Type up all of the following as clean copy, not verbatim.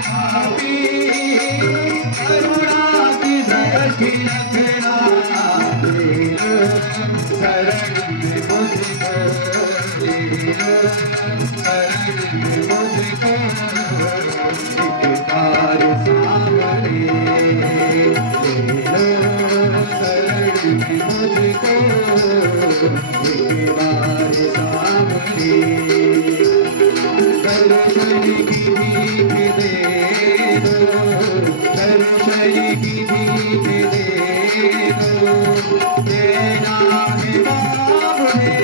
पापी करुणा की दृष्टि रखना शरण में मुझको शरण में मुझको एक बार सामने शरण में मुझको एक बार सामने दर्शन की भीख दे दो दर्शन की भीख दे दो देना है बाप है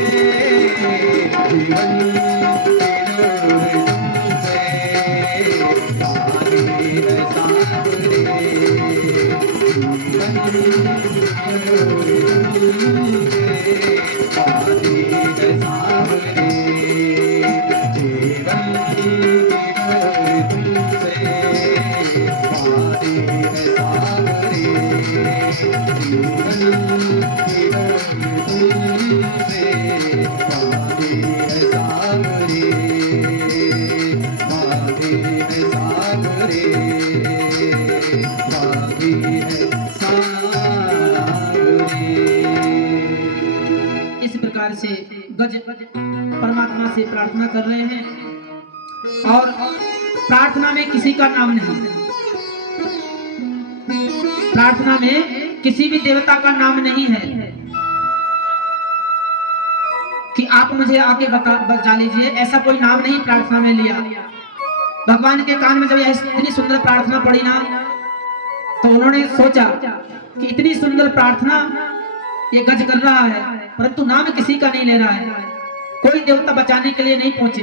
जीवन से गज परमात्मा से प्रार्थना कर रहे हैं और प्रार्थना में किसी का नाम नहीं, प्रार्थना में किसी भी देवता का नाम नहीं है कि आप मुझे आके बता लीजिए, ऐसा कोई नाम नहीं प्रार्थना में लिया। भगवान के कान में जब इतनी सुंदर प्रार्थना पड़ी ना तो उन्होंने सोचा कि इतनी सुंदर प्रार्थना ये गज कर रहा है परंतु नाम किसी का नहीं ले रहा है, कोई देवता बचाने के लिए नहीं पहुंचे।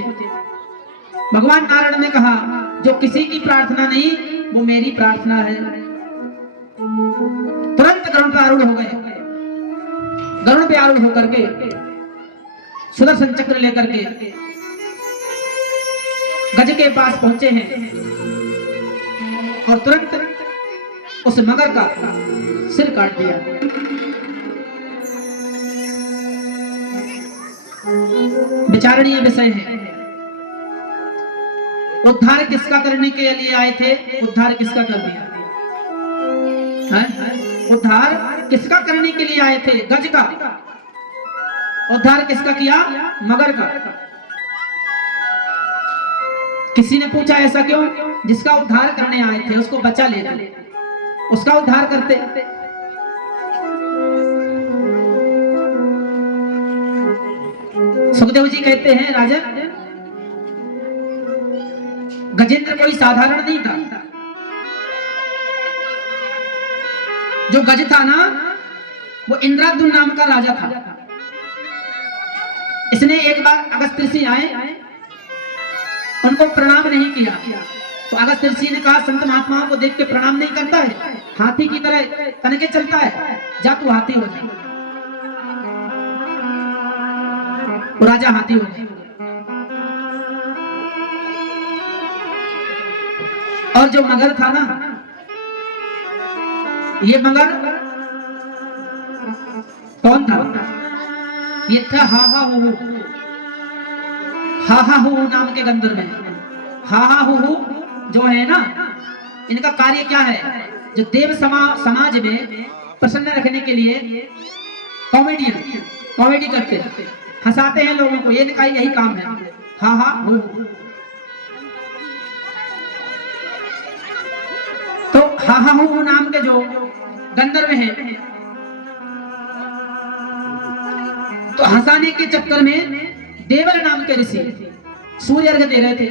भगवान नारायण ने कहा जो किसी की प्रार्थना नहीं वो मेरी प्रार्थना है। तुरंत गरुड़ पे आरूढ़ हो गए, गरुड़ पे आरूढ़ होकर के सुदर्शन चक्र लेकर के गज के पास पहुंचे हैं और तुरंत उस मगर का सिर काट दिया। विचारणीय विषय है, उद्धार किसका करने के लिए आए थे, उद्धार किसका कर दिया है? उद्धार किसका करने के लिए आए थे? गज का। उद्धार किसका किया? मगर का। किसी ने पूछा ऐसा क्यों? जिसका उद्धार करने आए थे उसको बचा लेते, उसका उद्धार करते। सुखदेव जी कहते हैं राजन गजेंद्र कोई साधारण नहीं था। जो गज था ना वो इंद्रादुन नाम का राजा था। इसने एक बार अगस्त ऋषि आए, उनको प्रणाम नहीं किया तो अगस्त ऋषि ने कहा संत महात्माओं को देख के प्रणाम नहीं करता है, हाथी की तरह तनके चलता है, जा तू हाथी हो जाए। राजा हाथी हो गए और जो मगर था ना, ये मगर कौन था? ये था हा हा हु नाम के गंधर्व में। हा हा हु जो है ना, इनका कार्य क्या है? जो देव समाज में प्रसन्न रखने के लिए कॉमेडी करते हैं, हंसाते हैं लोगों को, ये इनका यही काम है। हा हा हु। तो हा हा हु नाम के जो गंधर्व हैं तो हंसाने के चक्कर में देवल नाम के ऋषि सूर्य अर्घ दे रहे थे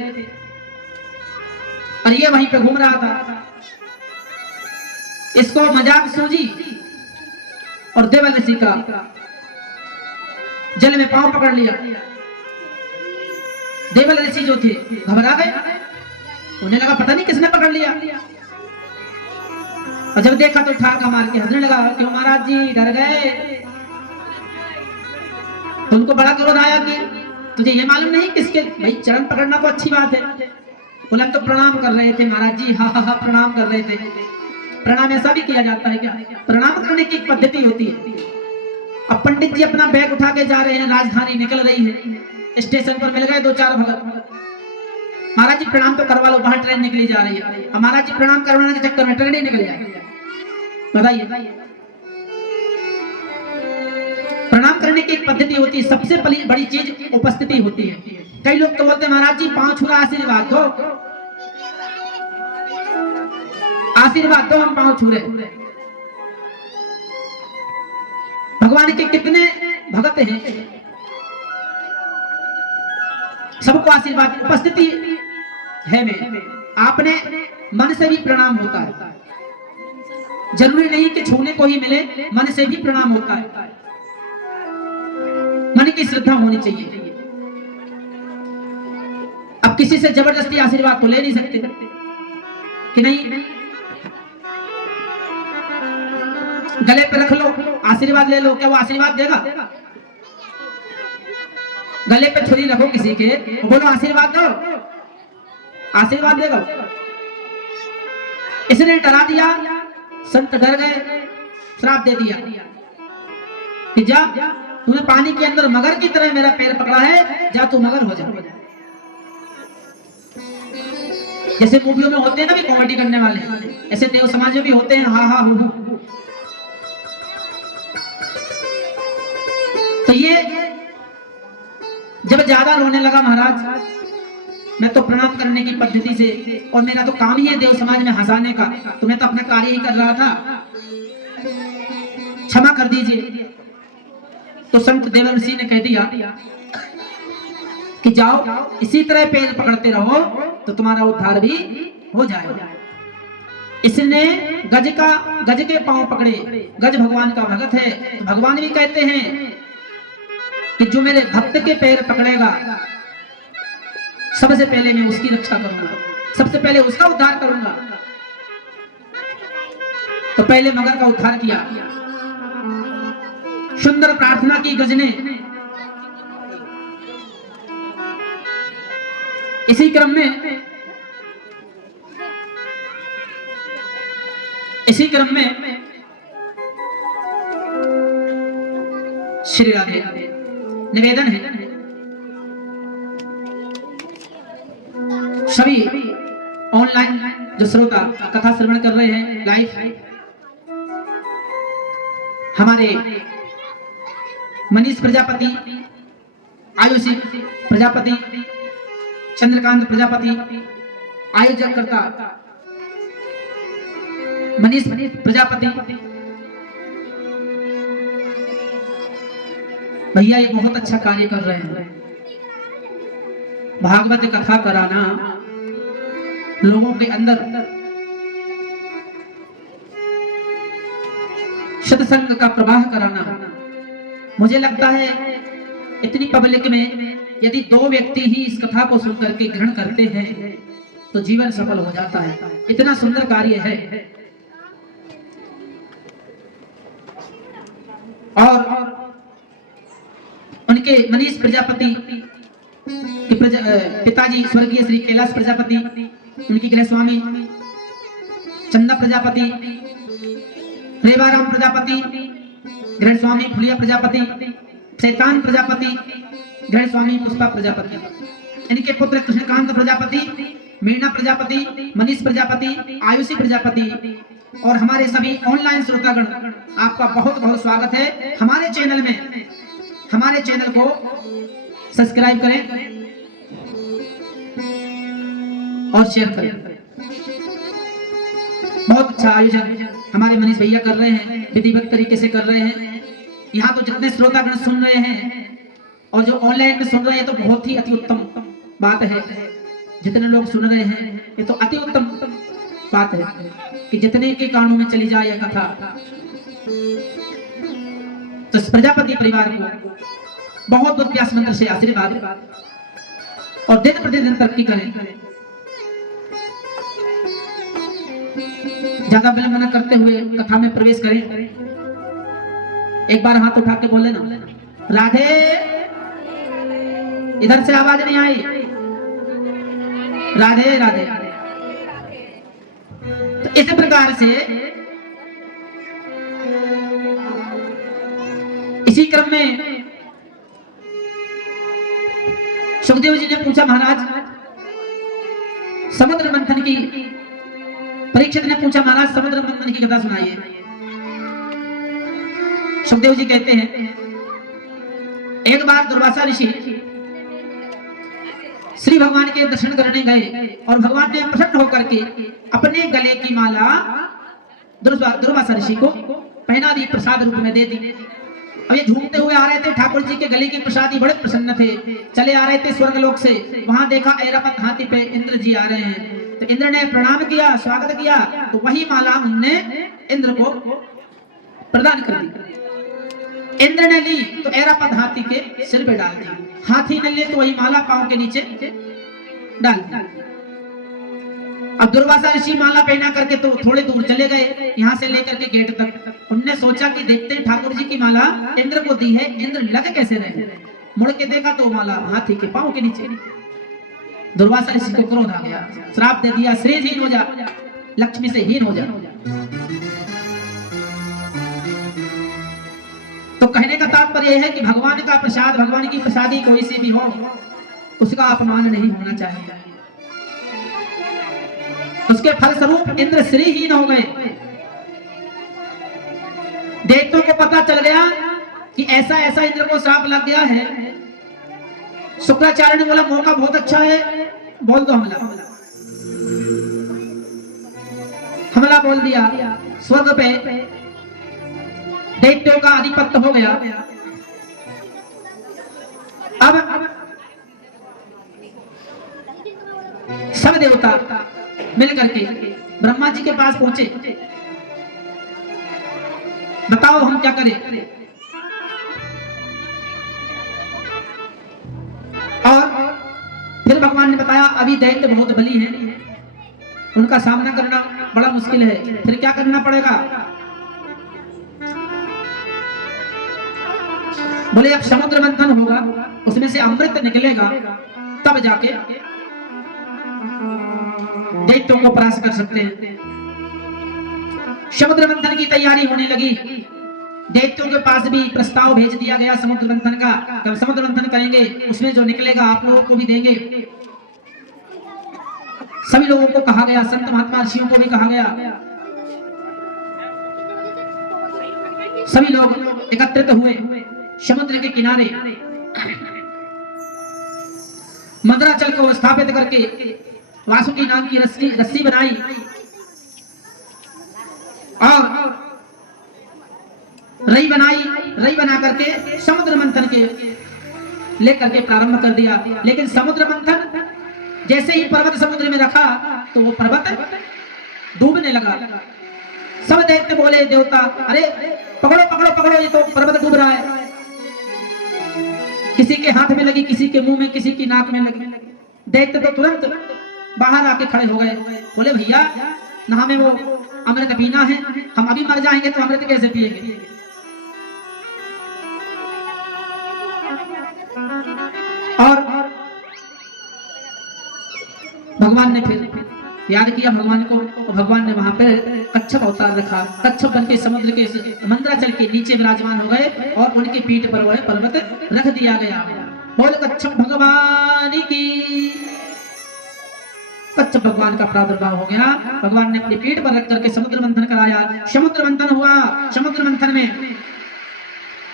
और ये वहीं पे घूम रहा था। इसको मजाक सूझी और देवल ऋषि का जल में पांव पकड़ लिया। देवल ऋषि जो थे घबरा गए, उन्हें लगा पता नहीं किसने पकड़ लिया और जब देखा तो ठाका मार के हंसने लगा। क्यों महाराज जी डर गए? तो उनको बड़ा क्रोध आया कि तुझे ये मालूम नहीं किसके? भाई चरण पकड़ना तो अच्छी बात है। बोला तो प्रणाम कर रहे थे महाराज जी। हा हा प्रणाम कर रहे थे। प्रणाम ऐसा भी किया जाता है क्या? प्रणाम करने की एक पद्धति होती है। अब पंडित जी अपना बैग उठा के जा रहे हैं, राजधानी निकल रही है, स्टेशन पर मिल गए दो चार भगत, महाराज जी प्रणाम तो करवा लो, बाहर ट्रेन निकली जा रही है। अब महाराज जी प्रणाम करवाने के चक्कर में ट्रेन ही निकल जाए, बताइए। प्रणाम करने की एक पद्धति होती है, सबसे बड़ी चीज उपस्थिति होती है। कई लोग तो बोलते हैं महाराज जी पांव छू आशीर्वाद दो, आशीर्वाद दो, हम पांव छू रहे। भगवान के कितने भक्त हैं, सबको आशीर्वाद उपस्थिति है में। आपने मन से भी प्रणाम होता है, जरूरी नहीं कि छूने को ही मिले, मन से भी प्रणाम होता है। मन की श्रद्धा होनी चाहिए। अब किसी से जबरदस्ती आशीर्वाद तो ले नहीं सकते कि नहीं, गले पे रख लो आशीर्वाद ले लो, क्या वो आशीर्वाद देगा? गले पे छुरी रखो किसी के, बोलो आशीर्वाद दो, आशीर्वाद देगा? इसने डरा दिया, संत डर गए, श्राप दे दिया कि जा, तूने पानी के अंदर मगर की तरह मेरा पैर पकड़ा है, जा तू मगर हो जा। जैसे मूवियों में होते हैं ना भी कॉमेडी करने वाले, ऐसे देव समाज में भी होते हैं, हा हा हु हु। तो ये जब ज्यादा रोने लगा महाराज, मैं तो प्रणाम करने की पद्धति से, और मेरा तो काम ही है देव समाज में हंसाने का, तो मैं तो अपना कार्य ही कर रहा था, क्षमा कर दीजिए। तो संत देवर्षि ने कह दिया कि जाओ इसी तरह पैर पकड़ते रहो तो तुम्हारा उद्धार भी हो जाएगा। इसने गज के पांव पकड़े, गज भगवान का भगत है, तो भगवान भी कहते हैं कि जो मेरे भक्त के पैर पकड़ेगा सबसे पहले मैं उसकी रक्षा करूंगा, सबसे पहले उसका उद्धार करूंगा। तो पहले मगर का उद्धार किया, सुंदर प्रार्थना की गज ने। इसी क्रम में श्री राधे निवेदन है, सभी ऑनलाइन जो श्रोता कथा श्रवण कर रहे हैं लाइव, हमारे मनीष प्रजापति, आयुषी प्रजापति, चंद्रकांत प्रजापति, आयोजक करता मनीष प्रजापति, भैया ये बहुत अच्छा कार्य कर रहे हैं। भागवत कथा कराना, लोगों के अंदर सत्संग का प्रवाह कराना। मुझे लगता है इतनी पब्लिक में यदि 2 व्यक्ति ही इस कथा को सुनकर के ग्रहण करते हैं तो जीवन सफल हो जाता है। इतना सुंदर कार्य है। और उनके मनीष प्रजापति के पिताजी स्वर्गीय श्री कैलाश प्रजापति, उनकी गृह स्वामी चंदा प्रजापति, रेवाराम प्रजापति गृह स्वामी फुलिया प्रजापति, शैतान प्रजापति गृह स्वामी पुष्पा प्रजापति, इनके पुत्र कृष्णकांत प्रजापति, मीना प्रजापति, मनीष प्रजापति, आयुषी प्रजापति और हमारे सभी ऑनलाइन श्रोतागण, आपका बहुत बहुत स्वागत है हमारे चैनल में। हमारे चैनल को सब्सक्राइब करें और शेयर करें। बहुत अच्छा आयोजन हमारे मनीष भैया कर रहे हैं, विधिवत तरीके से कर रहे हैं। यहाँ तो जितने श्रोतागण सुन रहे हैं और जो ऑनलाइन में सुन रहे हैं तो बहुत ही अति उत्तम बात है। जितने लोग सुन रहे हैं ये तो अति उत्तम बात है कि जितने के कानों में चली जाए यह कथा, तो इस प्रजापति परिवार को बहुत बहुत व्यास मंत्र से आशीर्वाद और दिन प्रतिदिन तरक्की करें। ज्यादा विलंब न करते हुए कथा में प्रवेश करें। एक बार हाथ उठा के बोल लेना राधे। इधर से आवाज नहीं आई, राधे राधे। तो इस प्रकार से इसी क्रम में सुखदेव जी ने पूछा, महाराज समुद्र मंथन की परीक्षित ने पूछा, महाराज समुद्र मंथन की कथा सुनाइए। सुखदेव जी कहते हैं, एक बार दुर्वासा ऋषि श्री भगवान के दर्शन करने गए और भगवान ने प्रसन्न होकर के अपने गले की माला दुर्वासा ऋषि को पहना दी, प्रसाद रूप में दे दी। अब ये झूमते हुए आ रहे थे, ठाकुर जी के गले की प्रसादी, बड़े प्रसन्न थे। चले आ रहे थे स्वर्गलोक से, वहां देखा ऐरावत हाथी पे इंद्र जी आ रहे हैं, तो इंद्र ने प्रणाम किया, स्वागत किया, तो वही माला उनने इंद्र को प्रदान कर दी। इंद्र ने ली तो ऐरावत हाथी के सिर पे डाल दी, हाथी ने ली तो वही माला पांव के नीचे डाल दी। अब दुर्वासा ऋषि माला पहना करके तो थोड़े दूर चले गए, यहाँ से लेकर के गेट तक। उनने सोचा कि देखते हैं ठाकुर जी की माला इंद्र को दी है, इंद्र लग कैसे रहे। मुड़ के देखा तो माला हाथी के पांव के नीचे। दुर्वासा ऋषि को क्रोध आ गया, श्राप दे दिया, श्रेयहीन हो जा, लक्ष्मी से हीन हो जा। तो कहने का तात्पर्य यह है कि भगवान का प्रसाद, भगवान की प्रसादी कोई सी भी हो, उसका अपमान नहीं होना चाहिए। उसके फलस्वरूप इंद्र श्रीहीन हो गए। दैत्यों को पता चल गया कि ऐसा ऐसा इंद्र को श्राप लग गया है। शुक्राचार्य ने बोला, मौका बहुत अच्छा है, बोल दो हमला। हमला बोल दिया, स्वर्ग पे दैत्यों का आधिपत्य हो गया। अब सब देवता मिलकर के ब्रह्मा जी के पास पहुंचे, बताओ हम क्या करें। और फिर भगवान ने बताया, अभी दैत्य बहुत बली हैं, उनका सामना करना बड़ा मुश्किल है, फिर क्या करना पड़ेगा। बोले अब समुद्र मंथन होगा, उसमें से अमृत निकलेगा, तब जाके दैत्यों को परास्त कर सकते हैं। समुद्र मंथन की तैयारी होने लगी। दैत्यों के पास भी प्रस्ताव भेज दिया गया समुद्र मंथन का, जब समुद्र मंथन करेंगे उसमें जो निकलेगा आप लोगों को भी देंगे। सभी लोगों को कहा गया, संत महात्मा ऋषियों को भी कहा गया। सभी लोग एकत्रित हुए समुद्र के किनारे, मंदराचल को स्थापित करके वासुकी नाम की रस्सी बनाई और रई बना करके समुद्र मंथन के लेकर के प्रारंभ कर दिया। लेकिन समुद्र मंथन जैसे ही पर्वत समुद्र में रखा तो वो पर्वत डूबने लगा। सब दैत्य बोले, देवता, अरे पकड़ो पकड़ो पकड़ो, ये तो पर्वत डूब रहा है। किसी के हाथ में लगी, किसी के मुंह में, किसी की नाक में लगी। दैत्य तो तुरंत बाहर आके खड़े हो गए, बोले भैया ना हमें वो अमृत पीना है, हम अभी मर जाएंगे तो अमृत कैसे पिएंगे। और भगवान ने फिर याद किया भगवान को, तो भगवान ने वहां पे कच्छप अवतार रखा। कच्छप बन के समुद्र के मंदराचल के नीचे विराजमान हो गए और उनकी पीठ पर वह पर्वत रख दिया गया। बोल कच्छप भगवान की। कच्छप भगवान का प्रादुर्भाव हो गया। भगवान ने अपनी पीठ पर रख करके समुद्र मंथन कराया। समुद्र मंथन हुआ। समुद्र मंथन में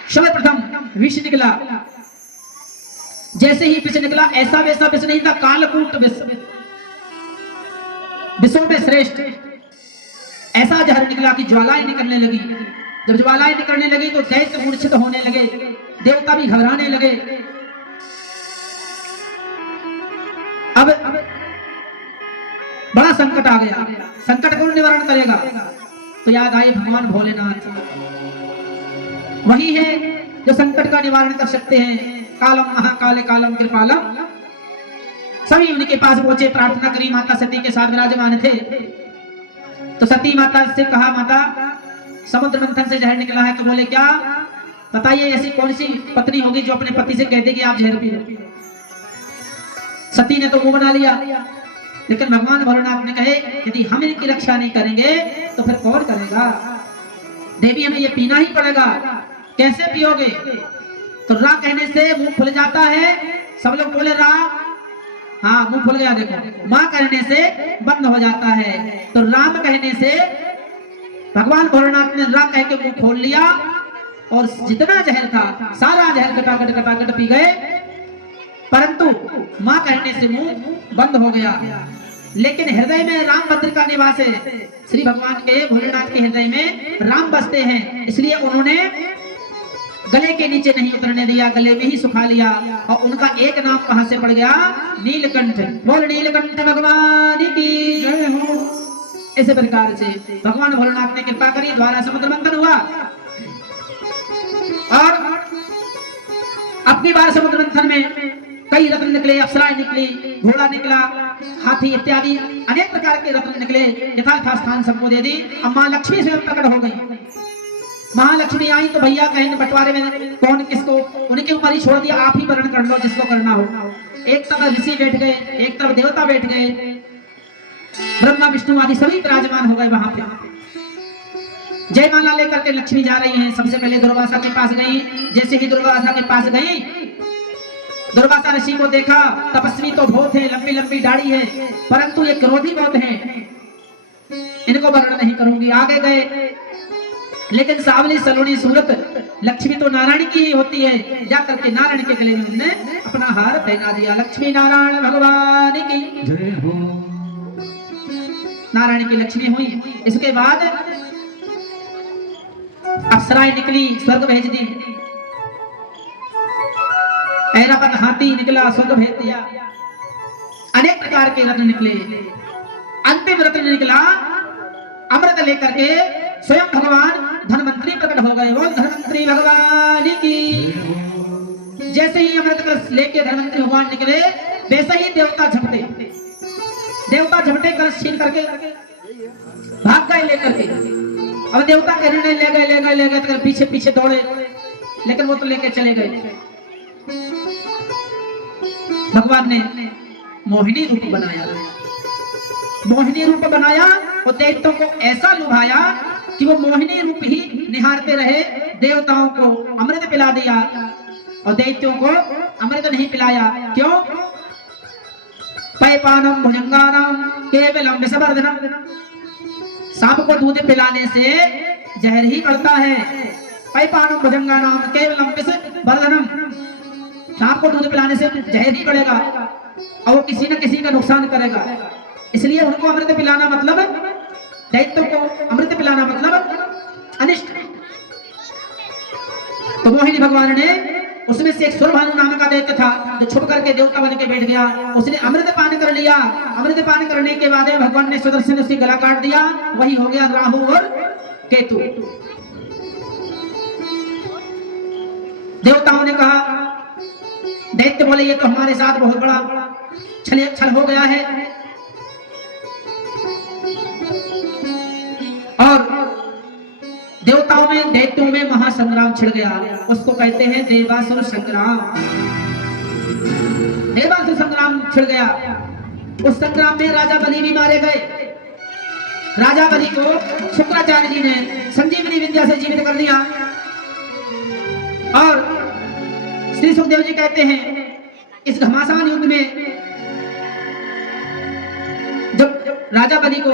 सर्वप्रथम विष निकला। जैसे ही विष निकला, ऐसा वैसा विष नहीं था, कालकूट विष, विषों में श्रेष्ठ ऐसा जहर निकला कि ज्वालाएं निकलने लगी। जब ज्वालाएं निकलने लगी तो दैत्य मूर्छित होने लगे, देवता भी घबराने लगे। अब बड़ा संकट आ गया। संकट कौन निवारण करेगा? तो याद आए भगवान भोलेनाथ। वही है जो संकट का निवारण कर सकते हैं। कालम महाकाले कालम कृपालम। सभी उनके पास पहुंचे, प्रार्थना करी। माता सती के साथ विराजमान थे। तो सती माता से कहा, माता समुद्र मंथन से जहर निकला है। तो बोले क्या? बताइए ऐसी कौन सी पत्नी होगी जो अपने पति से कह दे कि आप जहर पी लो। सती ने तो मुंह बना लिया, लेकिन भगवान भोलेनाथ ने कहे यदि हम इनकी रक्षा नहीं करेंगे तो फिर कौन करेगा? देवी हमें ये पीना ही पड़ेगा। कैसे पियोगे? तो रा कहने से मुंह खुल जाता है। सब लोग बोले रा, हाँ मुंह खुल गया देखो, माँ कहने से बंद हो जाता है। तो राम कहने से भगवान भोलेनाथ ने रा कह के मुंह खोल लिया और जितना जहर था सारा जहर कटाकट पी गए, परंतु माँ कहने से मुंह बंद हो गया। लेकिन हृदय में राम भद्र का निवास है, श्री भगवान के भोलेनाथ के हृदय में राम बसते हैं, इसलिए उन्होंने गले के नीचे नहीं उतरने दिया, गले में ही सुखा लिया। और उनका एक नाम कहां से पड़ गया? नीलकंठ। बोल नीलकंठ भगवान की जय हो। इस प्रकार से भगवान भोलेनाथ ने कृपा करी, द्वारा समुद्र मंथन हुआ और अब की बार समुद्र मंथन में कई रत्न निकले, अप्सराएं निकली, घोड़ा निकला, हाथी इत्यादि अनेक प्रकार के रत्न निकले, यथायथा स्थान सबको दे दी। अब मां लक्ष्मी स्वयं प्रकट हो गई। महालक्ष्मी आई तो भैया कहें बंटवारे में कौन किसको, उनके ऊपर ही छोड़ दिया, आप ही वर्ण कर लो जिसको करना हो। एक तरफ ऋषि बैठ गए, एक तरफ देवता बैठ गए, ब्रह्मा विष्णु आदि सभी विराजमान हो गए वहां पे। जयमाला लेकर के लक्ष्मी जा रही हैं। सबसे पहले दुर्वासा के पास गई। जैसे ही दुर्वासा के पास गई, दुर्वासा ऋषि को देखा, तपस्वी तो बहुत है, लंबी लंबी दाढ़ी है, परंतु ये क्रोधी बहुत है, इनको वर्णन नहीं करूंगी। आगे गए, लेकिन सावली सलोनी सूरत लक्ष्मी तो नारायण की ही होती है, जाकर के नारायण के गले में उन्होंने अपना हार पहना दिया। लक्ष्मी नारायण भगवान की जय हो। नारायण की लक्ष्मी हुई। इसके बाद अप्सराएं निकली, स्वर्ग भेज दी। ऐरावत हाथी निकला, स्वर्ग भेज दिया। अनेक प्रकार के रत्न निकले। अंतिम रत्न निकला अमृत लेकर के स्वयं भगवान धनवंतरी प्रकट हो गए। बोल धनवंतरी भगवान की। जैसे ही अमृत कलश लेके धनवंतरी भगवान निकले, वैसे ही देवता झपटे। देवता झपटे कलश छीन करके भाग गए लेकर के। अब देवता कहने ले गए तो पीछे पीछे दौड़े, लेकिन वो तो लेके चले गए। भगवान ने मोहिनी रूप बनाया। मोहिनी रूप बनाया और दैत्यों को ऐसा लुभाया कि वो मोहिनी रूप ही निहारते रहे। देवताओं को अमृत पिला दिया और दैत्यों को अमृत नहीं पिलाया। क्यों? पैपानम भुजंगानाम केवलम विषवर्धनम। सांप को दूध पिलाने से जहर ही बढ़ता है। पैपानम भुजंगानाम केवलम विषवर्धनम। सांप को दूध पिलाने से जहर ही बढ़ेगा और वो किसी न किसी का नुकसान करेगा। इसलिए उनको अमृत पिलाना मतलब, दैत्यों को अमृत पिलाना मतलब अनिष्ट। तो मोहिनी भगवान ने, उसमें से एक सुरभानु नाम का दैत्य था जो छुप करके देवता बन के बैठ गया। उसने अमृत पान कर लिया। अमृत पान करने के बाद भगवान ने सुदर्शन उसकी गला काट दिया। वही हो गया राहु और केतु। देवताओं ने कहा, दैत्य बोले ये तो हमारे साथ बहुत बड़ा छल हो गया है और देवताओं में दैत्यों में महासंग्राम छिड़ गया। उसको कहते हैं देवासुर संग्राम। देवासुर संग्राम छिड़ गया। उस संग्राम में राजा बलि भी मारे गए। राजा बलि को शुक्राचार्य जी ने संजीवनी विद्या से जीवित कर दिया। और श्री सुखदेव जी कहते हैं, इस घमासान युद्ध में जब राजा बलि को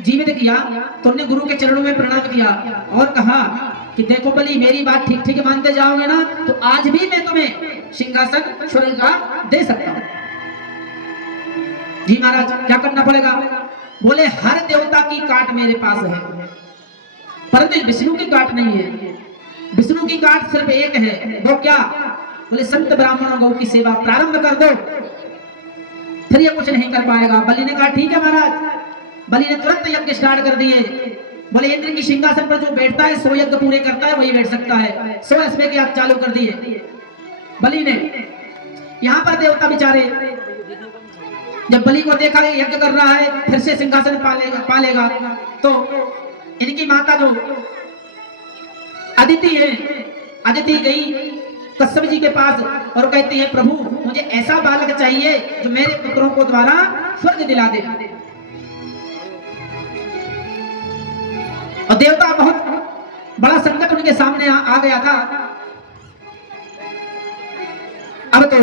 जीवित किया तो उन्होंने गुरु के चरणों में प्रणाम किया और कहा कि देखो बलि, मेरी बात ठीक ठीक मानते जाओगे ना तो आज भी मैं तुम्हें सिंहासन स्वर्ग का दे सकता हूं। जी महाराज, क्या करना पड़ेगा? बोले हर देवता की काट मेरे पास है, परंतु विष्णु की काट नहीं है। विष्णु की काट सिर्फ एक है, वो क्या? बोले संत ब्राह्मणों गौ की सेवा प्रारंभ कर दो, फिर ये कुछ नहीं कर पाएगा। बलि ने कहा ठीक है महाराज। बलि ने तुरंत यज्ञ स्टार्ट कर दिए। बोले इंद्र की सिंहासन पर जो बैठता है 100 यज्ञ पूरे करता है वही बैठ सकता है। 100 इसमें के आप चालू कर दिए बलि ने। यहाँ पर देवता बेचारे जब बलि को देखा यज्ञ कर रहा है, फिर से सिंहासन पालेगा तो इनकी माता जो अदिति है, अदिति गई कश्यप जी के पास और कहती है, प्रभु मुझे ऐसा बालक चाहिए जो मेरे पुत्रों को द्वारा स्वर्ग दिला दे। और देवता बहुत बड़ा संकट उनके सामने आ गया था। अब तो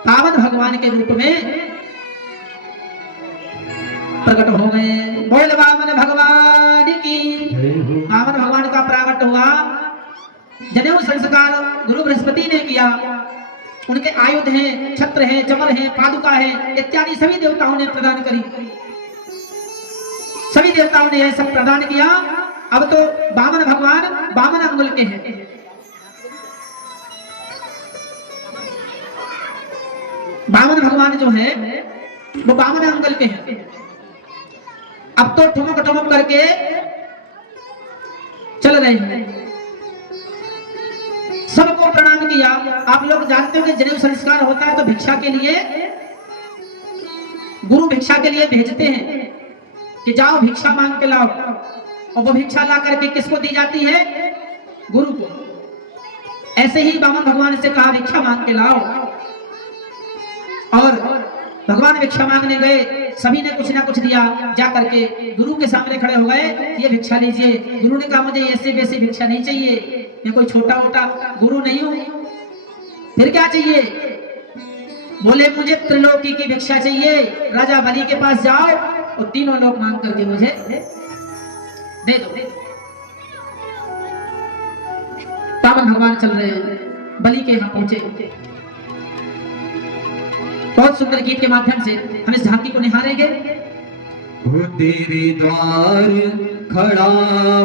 पावन भगवान के रूप में प्रकट हो गए। बोल वामन भगवान की। वामन भगवान का प्राकट हुआ। जनेऊ संस्कार गुरु बृहस्पति ने किया। उनके आयुध हैं, छत्र हैं, चमर हैं, पादुका है इत्यादि सभी देवताओं ने प्रदान करी। सभी देवताओं ने यह सब प्रदान किया। अब तो वामन भगवान वामन अंगुल के हैं। वामन भगवान जो है वो वामन अंगुल के हैं। अब तो ठुमक ठुमक करके चल रहे हैं। सबको प्रणाम किया। आप लोग जानते हो कि जनेऊ संस्कार होता है तो भिक्षा के लिए गुरु भिक्षा के लिए भेजते हैं कि जाओ भिक्षा मांग के लाओ। और वो भिक्षा ला करके किसको दी जाती है? गुरु को। ऐसे ही वामन भगवान से कहा भिक्षा मांग के लाओ। और भगवान भिक्षा मांगने गए। सभी ने कुछ ना कुछ दिया। जा करके गुरु के सामने खड़े हो गए, ये भिक्षा लीजिए। गुरु ने कहा मुझे ऐसे वैसे भिक्षा नहीं चाहिए, मैं कोई छोटा मोटा गुरु नहीं हूं। फिर क्या चाहिए? बोले मुझे त्रिलोकी की भिक्षा चाहिए। राजा बलि के पास जाओ और तीनों लोग मांग करके मुझे दे दो। वामन भगवान चल रहे हैं, बलि के यहां पहुंचे। बहुत सुंदर गीत के माध्यम से हम इस झांकी को निहारेंगे। हो तेरे द्वार खड़ा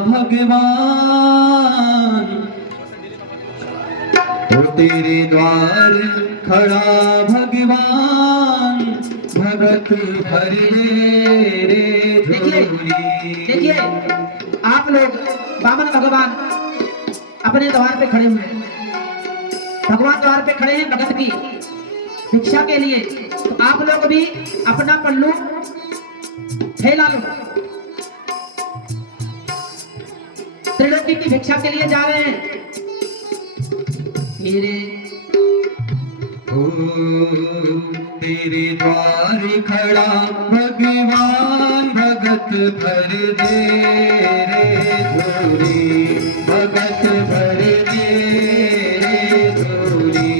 भगवान, हो तेरे द्वार खड़ा भगवान, भगत भर रे झोली। देखिए आप लोग वामन भगवान अपने द्वार पे खड़े हुए हैं। भगवान द्वार पे खड़े हैं भगत की भिक्षा के लिए। तो आप लोग भी अपना पल्लू थैला लो। त्रिलोकी की भिक्षा के लिए जा रहे हैं। ओ तेरे द्वार खड़ा भगवान, भगत भर दे रे झोली, भगत भर दे रे झोली।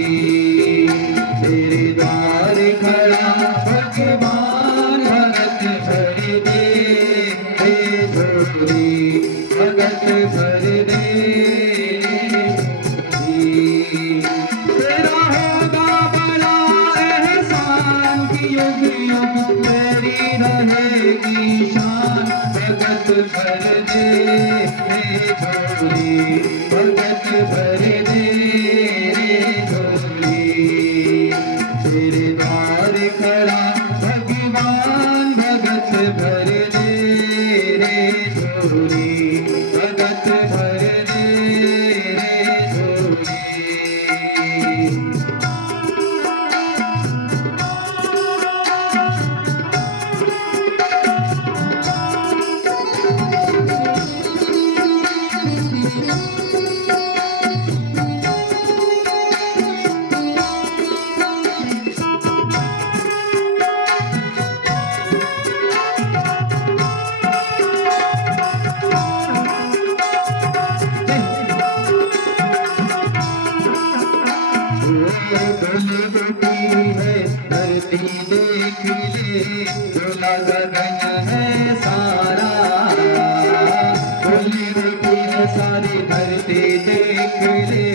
तेरे द्वार खड़ा भगवान, भगत भर दे रे झोली, भगत भर दे रे झोली। तेरा होगा बड़ा एहसान कि युग युग तेरी रहेगी शान, भगत भर दे रे झोली, भगत भर दे रे झोली। तेरे द्वार खड़ा भगवान, भगत भर दे रे झोली, भगत भर दे रे झोली। है धरती देख ले, झोला गगन है सारा। बोली रोटी है सारी धरती देख ले,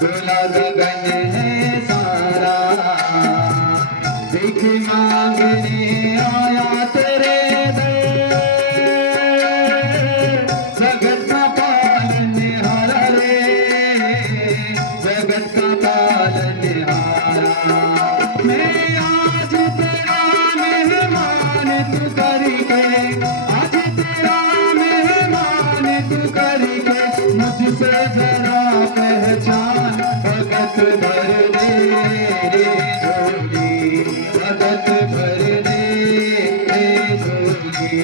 झोला गगन है सारा। देख मांगने आया तेरे दर, जगत का पालनहारा रे, जगत का पालनहारा। मैं आज तेरा मेहमान तू करके, आज तेरा मेहमान तू करके, मुझसे जरा पहचान, भगत भर दे रे झोली, भगत भर दे रे झोली।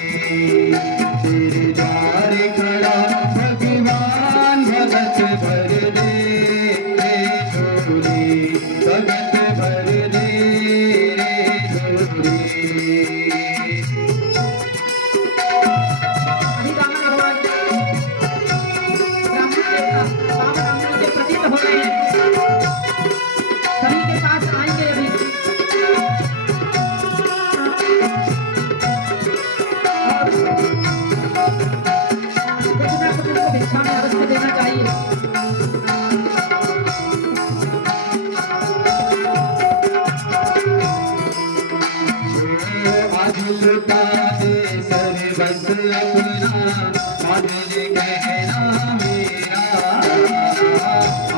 तेरे द्वार खड़ा भगवान, भगत भर दे रे झोली, भगत भर दे रे झोली। अभी वामन भगवान ब्राह्मण देवता वामन अंगुल के प्रतीक हो रहे हैं। सभी के पास आएंगे अभी। बस अपना मान ले कहना मेरा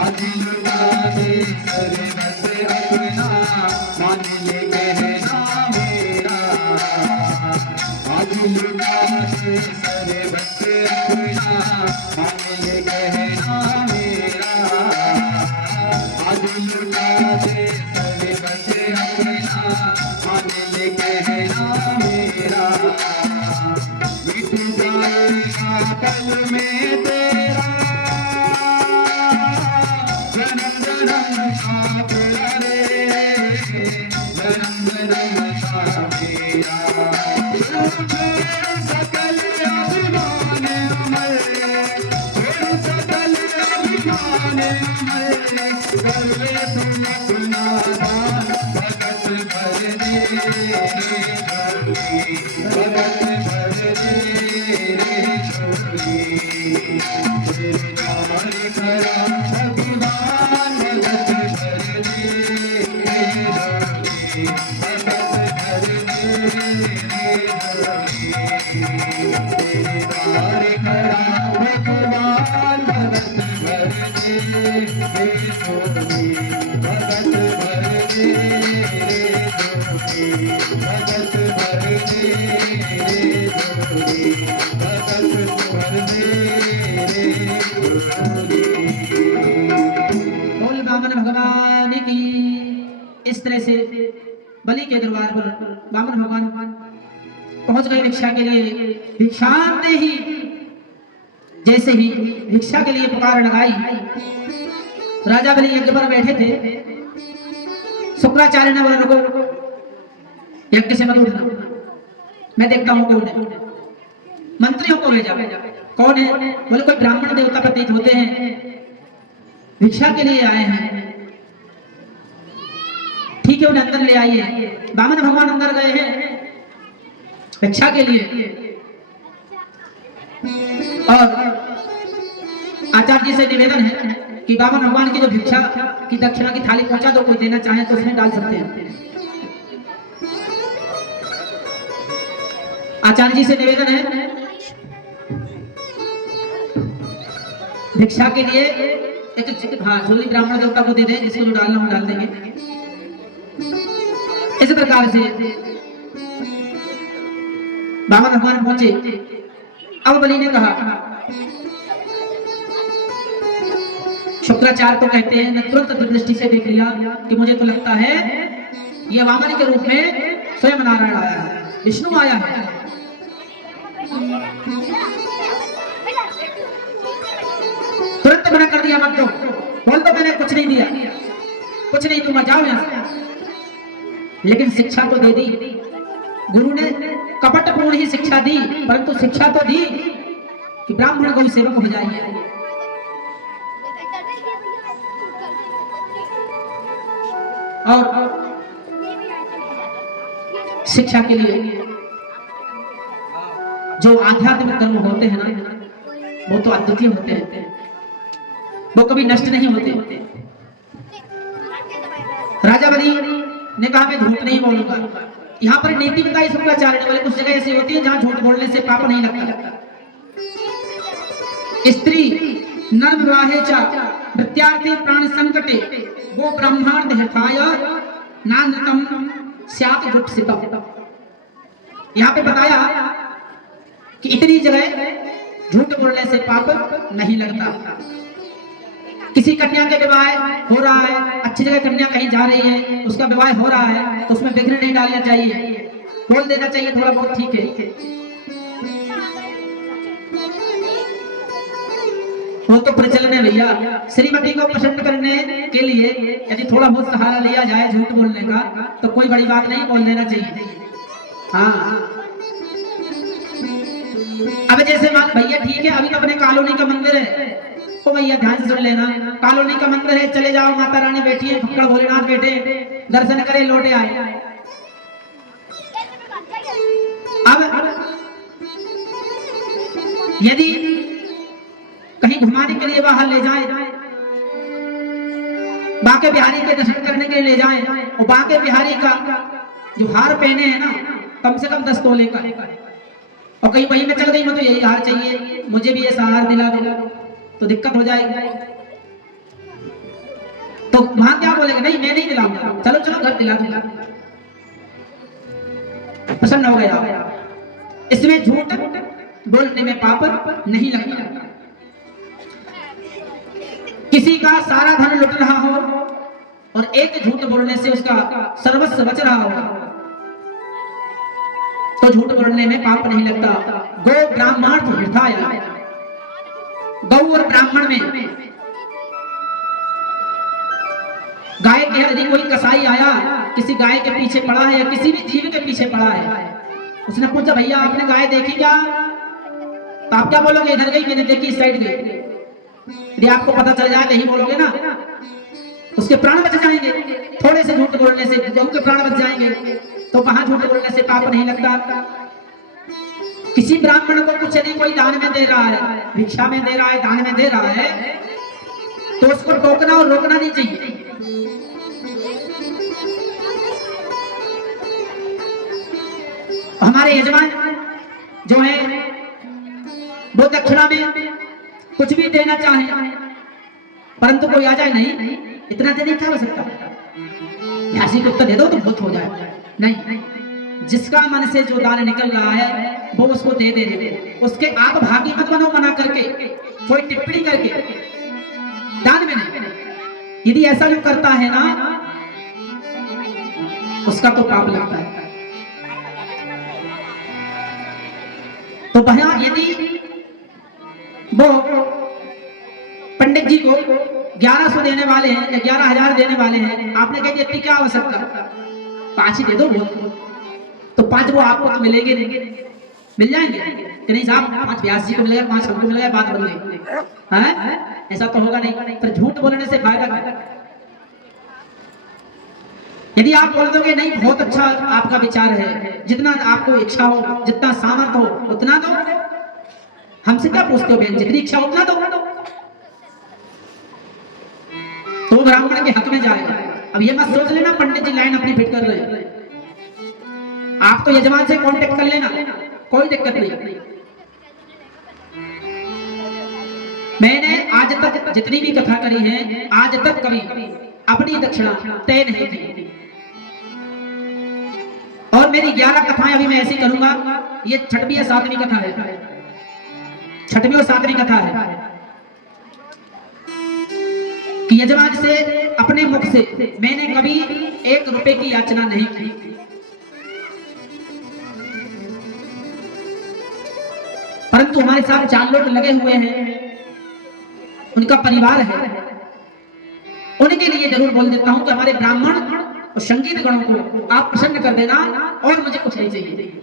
आज लुटा दे सर बस अपना मान ले कहना मेरा आज लुटा दे सर बस अपना मान ले कहना मेरा आज लुटा दे सर बस अपना मान ले कहना मेरा मिट जाएगा पल में तेरा जन्म जन्म का प्यारे जन्म जन्म का मेरा सकल अभिमान अमर सकल अभिमान अमर कर ले तुम अपना दान भगत भर दे भगत भर दे रे छोरी तेरे द्वार करा भगवान भगत भर दे रे छोरी भगत भर दे रे छोरी तेरे द्वार करा भगवान भगत भर दे रे छोरी भगत भर दे रे छोरी भगत भर दे रे छोरी भगत भर दे रे छोरी। बोल बामन भगवान की। इस तरह से बलि के दरबार पर बामन भगवान पहुंच गए भिक्षा के लिए। भिक्षाम ने ही जैसे ही भिक्षा के लिए पुकार लगाई, राजा बलि यज्ञ पर बैठे थे। शुक्राचार्य ने बोला रुको, यज्ञ से मत उठना, मैं देखता हूं कौन है। मंत्रियों को भेजा, कौन है? बोले कोई ब्राह्मण देवता प्रतीत होते हैं, भिक्षा के लिए आए हैं। ठीक है, उन्हें अंदर ले आइए। बामन भगवान अंदर गए हैं भिक्षा के लिए। और आचार्य जी से निवेदन है कि बामन भगवान की जो भिक्षा की दक्षिणा की थाली पहुंचा दो, कोई देना चाहे तो उसमें डाल सकते हैं। आचार्य जी से निवेदन है भिक्षा के लिए एक हाँ झोली ब्राह्मण देवता को दे दें, जिसको जो डालना हो डाल देंगे। इस प्रकार से बामन भगवान पहुंचे। अब बलि ने कहा, शुक्राचार्य तो कहते हैं, ने तुरंत दृष्टि से देख लिया कि मुझे तो लगता है ये वामन के रूप में स्वयं नारायण आया है, विष्णु आया है। तुरंत मना कर दिया, मत दो, बोल दो मैंने कुछ नहीं दिया, कुछ नहीं दूंगा, जाओ यहां से। लेकिन शिक्षा तो दे दी गुरु ने, कपटपूर्ण ही शिक्षा दी, परंतु शिक्षा तो दी कि ब्राह्मण गौ सेवक हो जाइए। और शिक्षा के लिए जो आध्यात्मिक कर्म होते हैं ना, वो तो अद्वितीय होते हैं, वो कभी नष्ट नहीं होते। राजा बलि ने कहा मैं झूठ नहीं बोलूंगा। यहाँ पर नीति बताई शुक्राचार्य ने, बोले कुछ जगह ऐसी होती है जहां झूठ बोलने से पाप नहीं लगता। स्त्री नर विवाहे च प्रत्यार्थी प्राण संकटे वो ब्रह्मांड हिताय नानतम स्यात गुप्सितम। यहाँ पे बताया कि इतनी जगह झूठ बोलने से पाप नहीं लगता। किसी कन्या के विवाह हो रहा है, अच्छी जगह कन्या कहीं जा रही है, उसका विवाह हो रहा है, तो उसमें विघ्न नहीं डालना चाहिए, बोल देना चाहिए थोड़ा बहुत, ठीक है। वो तो प्रचलन है भैया। श्रीमती को प्रसन्न करने के लिए यदि थोड़ा बहुत सहारा लिया जाए झूठ बोलने का, तो कोई बड़ी बात नहीं, बोल देना चाहिए। हाँ, अब जैसे मान भैया ठीक है, अभी तो अपने कॉलोनी का मंदिर है, तो भैया ध्यान से सुन लेना, कॉलोनी का मंदिर है, चले जाओ, माता रानी बैठी है, फक्कड़ भोलेनाथ बैठे, दर्शन करे, लौटे आए। अब यदि कहीं घुमाने के लिए बाहर ले जाए, बांके बिहारी के दर्शन करने के लिए ले जाए, और बांके बिहारी का जो हार पहने हैं ना, कम से कम 10 तोले का, और कहीं वहीं में चल गई मैं तो यही हार चाहिए, मुझे भी ऐसा हार दिला दो तो दिक्कत हो जाएगी। तो वहां क्या बोलेगा, नहीं मैं नहीं दिलाऊंगा, चलो चलो घर दिला दूंगा। प्रसन्न हो गया। इसमें झूठ बोलने में पाप नहीं लगता। किसी का सारा धन लुट रहा हो और एक झूठ बोलने से उसका सर्वस्व बच रहा हो तो झूठ बोलने में पाप नहीं लगता। गो ब्राह्मण हृदय, गौ और ब्राह्मण में गाय के यदि कोई कसाई आया किसी गाय के पीछे पड़ा है या किसी भी जीव के पीछे पड़ा है, उसने पूछा भैया आपने गाय देखी क्या, तो आप क्या बोलोगे, इधर गई मैंने देखी इस साइड गई। यदि आपको पता चल जाए नहीं बोलोगे ना, उसके प्राण बच जाएंगे। थोड़े से झूठ बोलने से गौ के प्राण बच जाएंगे, तो वहां झूठ बोलने से पाप नहीं लगता। किसी ब्राह्मण को कुछ यदि कोई दान में दे रहा है, भिक्षा में दे रहा है, दान में दे रहा है, तो उसको टोकना और रोकना नहीं चाहिए। हमारे यजमान जो है वो दक्षिणा में कुछ भी देना चाहे, परंतु कोई आ जाए नहीं इतना देने क्या हो सकता, प्यासी को उत्तर दे दो तो बहुत हो जाए। नहीं, जिसका मन से जो दान निकल रहा है वो उसको दे दे। उसके आप भागी मत बनो मना करके, कोई टिप्पणी करके, दान में नहीं। यदि ऐसा जो करता है ना उसका तो पाप लगता है। तो भैया यदि वो पंडित जी को 1100 देने वाले हैं या 11,000 देने वाले हैं, आपने कह दिया इतनी क्या आवश्यकता, 5 ही दे दो तो 5 वो आपको तो मिलेंगे नहीं, मिल जाएंगे कि नहीं साहब, 5 ब्यास जी को मिलेगा, 5 हमको मिलेगा, बात बन गई। हाँ ऐसा तो होगा नहीं। पर झूठ बोलने से फायदा क्या। यदि आप बोल दोगे नहीं बहुत अच्छा आपका विचार है, जितना आपको इच्छा हो, जितना सामर्थ हो उतना दो, हमसे क्या पूछते हो बहन, जितनी इच्छा उतना दो, तो ब्राह्मण के हक में जाएगा। अब ये मत सोच लेना पंडित जी लाइन अपनी फिट कर रहे हैं, आप तो यजमान से कांटेक्ट कर लेना, कोई दिक्कत नहीं। मैंने आज तक जितनी भी कथा करी है, आज तक कभी अपनी दक्षिणा तय नहीं की। और मेरी 11 कथाएं अभी मैं ऐसी करूंगा, ये 6वीं या 7वीं कथा है, 6वीं और 7वीं कथा है कि यजमान से अपने मुख से मैंने कभी 1 रुपए की याचना नहीं की। परंतु हमारे साथ 4 लोग लगे हुए हैं, उनका परिवार है, उनके लिए जरूर बोल देता हूं कि हमारे ब्राह्मण और संगीत गणों को आप प्रसन्न कर देना और मुझे कुछ नहीं चाहिए।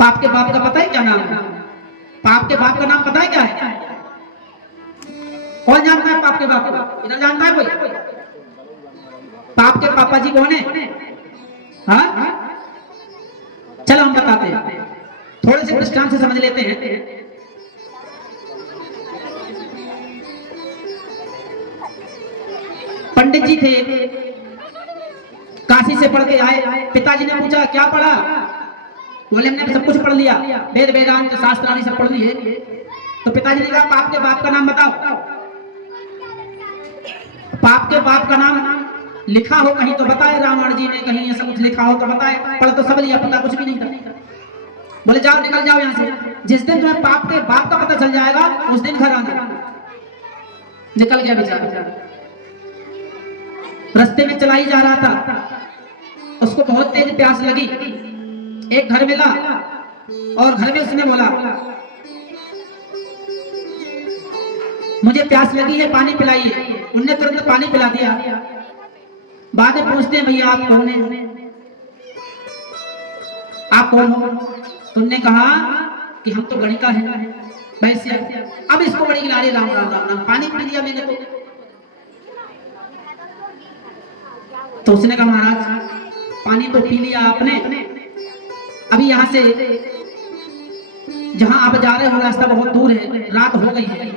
पाप के बाप का पता है क्या नाम है, पाप के बाप का नाम पता है क्या है, कौन जानता है पाप के बाप को, इधर जानता है कोई, पाप के पापा जी कौन है। हाँ चलो हम बताते हैं, थोड़े से दृष्टांत से समझ लेते हैं। पंडित जी थे, काशी से पढ़ के आए, पिताजी ने पूछा क्या पढ़ा, बोले हमने सब कुछ पढ़ लिया, वेद वेदांत शास्त्र आदि सब पढ़ लिए। तो पिताजी ने कहा पाप के बाप का नाम बताओ। पाप के बाप का नाम लिखा हो कहीं तो बताए, रामायण जी में कहीं ऐसा कुछ लिखा हो तो बताए, पढ़ तो सब लिया, पता कुछ भी नहीं था। बोले जाओ निकल जाओ यहाँ से, जिस दिन तुम्हें पाप के बाप का पता चल जाएगा उस दिन घर आना। निकल गया बेचारा, रास्ते में चला ही जा रहा था, उसको बहुत तेज प्यास लगी, एक घर मिला और घर में उसने बोला मुझे प्यास लगी है पानी पिलाइए। उनने तुरंत पानी पिला दिया। बाद में पूछते हैं भैया आप कौन हैं, आप कौन हो, तुमने कहा कि हम तो गणिका हैं वैसे। अब इसको बड़ी गिला रही, राम राम राम राम, पानी पी लिया मैंने तो उसने कहा महाराज पानी तो पी लिया आपने, अभी यहाँ से जहां आप जा रहे हो रास्ता बहुत दूर है, रात हो गई है,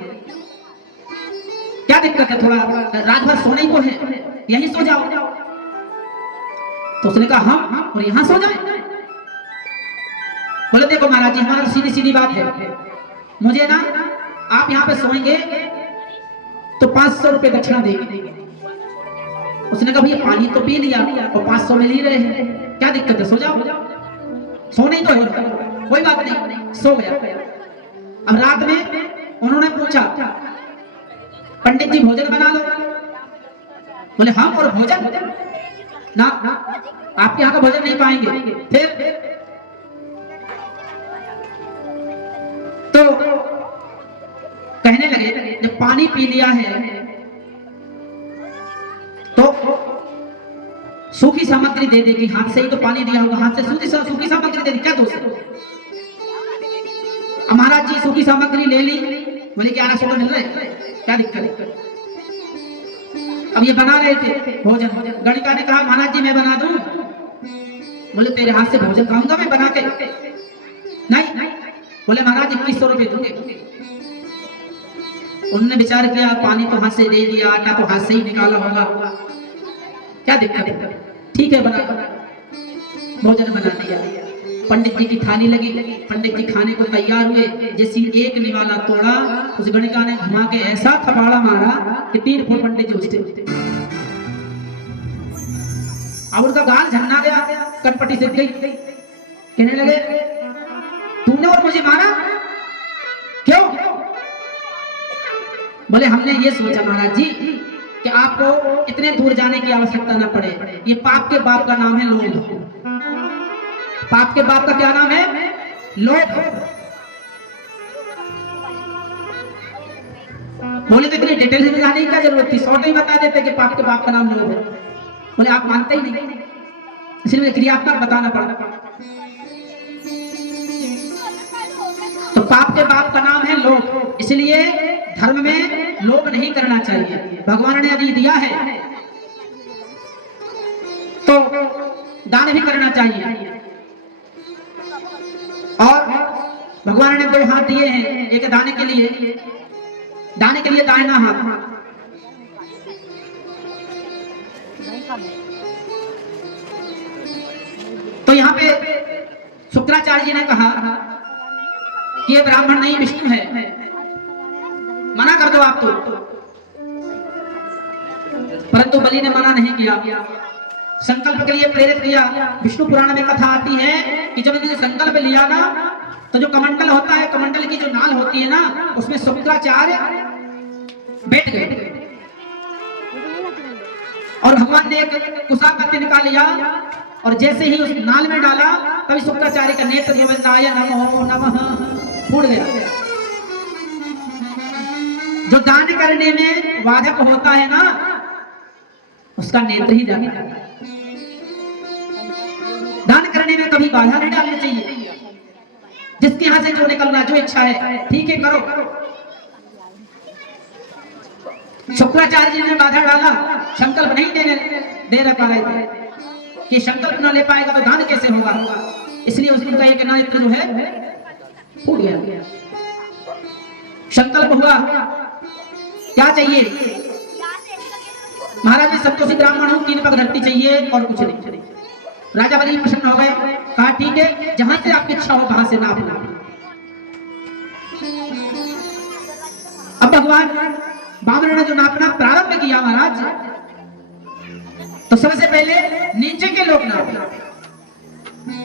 क्या दिक्कत है, थोड़ा रात भर सोने को है, यहीं सो जाओ। तो उसने कहा हम और यहाँ सो जाए। बोले देखो महाराज जी, हमारा सीधी सीधी बात है, मुझे ना आप यहाँ पे सोएंगे तो 500 रुपए दक्षिणा देंगे। उसने कहा भैया पानी तो पी लिया और 500 मिल ही रहे हैं, क्या दिक्कत है, सो जाओ। सोने ही तो है, कोई बात नहीं, सो गया। अब रात में उन्होंने पूछा पंडित जी भोजन बना लो। बोले हम और भोजन ना, आपके यहाँ का भोजन नहीं पाएंगे। फिर तो कहने लगे जब पानी पी लिया है तो सूखी सामग्री दे देगी, हाथ से ही तो पानी दिया होगा, हाथ से सूखी सामग्री दे दी, क्या दोष है। महाराज जी सूखी सामग्री ले ली, बोले 1100 तो मिल रहे, क्या दिक्कत है। अब ये बना रहे थे भोजन, गणिका ने कहा महाराज जी मैं बना दूं। बोले तेरे हाथ से भोजन खाऊंगा मैं बना के, नहीं। बोले महाराज 2100 रुपए दूंगे। उन्होंने विचार किया पानी तो हाथ से दे दिया, आटा तो हाथ से ही निकाला होगा, क्या दिक्कत है, ठीक है बना। भोजन बना दिया, पंडित जी की थाली लगी, पंडित जी खाने को तैयार हुए। जैसे एक निवाला तोड़ा, उस गणिका ने घुमा के ऐसा थपाड़ा मारा कि 3 फुट पंडित जी उठते और उसका गाल झन्ना गया, कटपटी से गई। कहने लगे तूने और मुझे मारा क्यों। बोले हमने ये सोचा महाराज जी कि आपको इतने दूर जाने की आवश्यकता न पड़े, ये पाप के बाप का नाम है लोभ। पाप के बाप का क्या नाम है, लोभ। बोले तो इतनी डिटेल में जाने की क्या जरूरत थी, शॉर्ट ही बता देते कि पाप के बाप का नाम लोभ है। बोले आप मानते ही नहीं, इसलिए क्रियात्मक बताना पड़ा। तो पाप के बाप का नाम है लोभ, इसलिए धर्म में लोभ नहीं करना चाहिए। भगवान ने यदि दिया है तो दान भी करना चाहिए। और भगवान ने 2 हाथ दिए हैं, एक दाने के लिए दाहिना हाथ। तो यहाँ पे शुक्राचार्य जी ने कहा कि ये ब्राह्मण नहीं विष्णु है, मना कर दो आप तो। परंतु बलि ने मना नहीं किया, संकल्प के लिए प्रेरित किया। विष्णु पुराण में कथा आती है कि जब इन्होंने संकल्प लिया ना, तो जो कमंडल होता है, कमंडल की जो नाल होती है ना, उसमें शुक्राचार्य बैठ गए और भगवान ने एक कुशाकत्य निकाल लिया और जैसे ही उस नाल में डाला तभी शुक्राचार्य का नेत्र गोविंदाय नमो नमः फूट गया। जो दान करने में बाधक होता है ना, उसका नेत्र ही जाता है। दान करने में कभी बाधा नहीं डालनी चाहिए। जिसके यहां से जो निकलना, जो इच्छा है ठीक है करो। शुक्राचार्य जी ने बाधा डाला, संकल्प नहीं दे रखा है कि संकल्प ना ले पाएगा तो दान कैसे होगा। इसलिए उसका एक नेत्र जो है फूट गया। संकल्प हुआ, क्या चाहिए महाराज जी, संतोषी ब्राह्मण हूं, 3 पग धरती चाहिए और कुछ नहीं। राजा बलि प्रसन्न हो गए, कहा ठीक है जहां से आपकी इच्छा हो वहां से नापना। अब भगवान बामन ने जो नापना प्रारंभ किया महाराज, तो सबसे पहले नीचे के लोग नापे,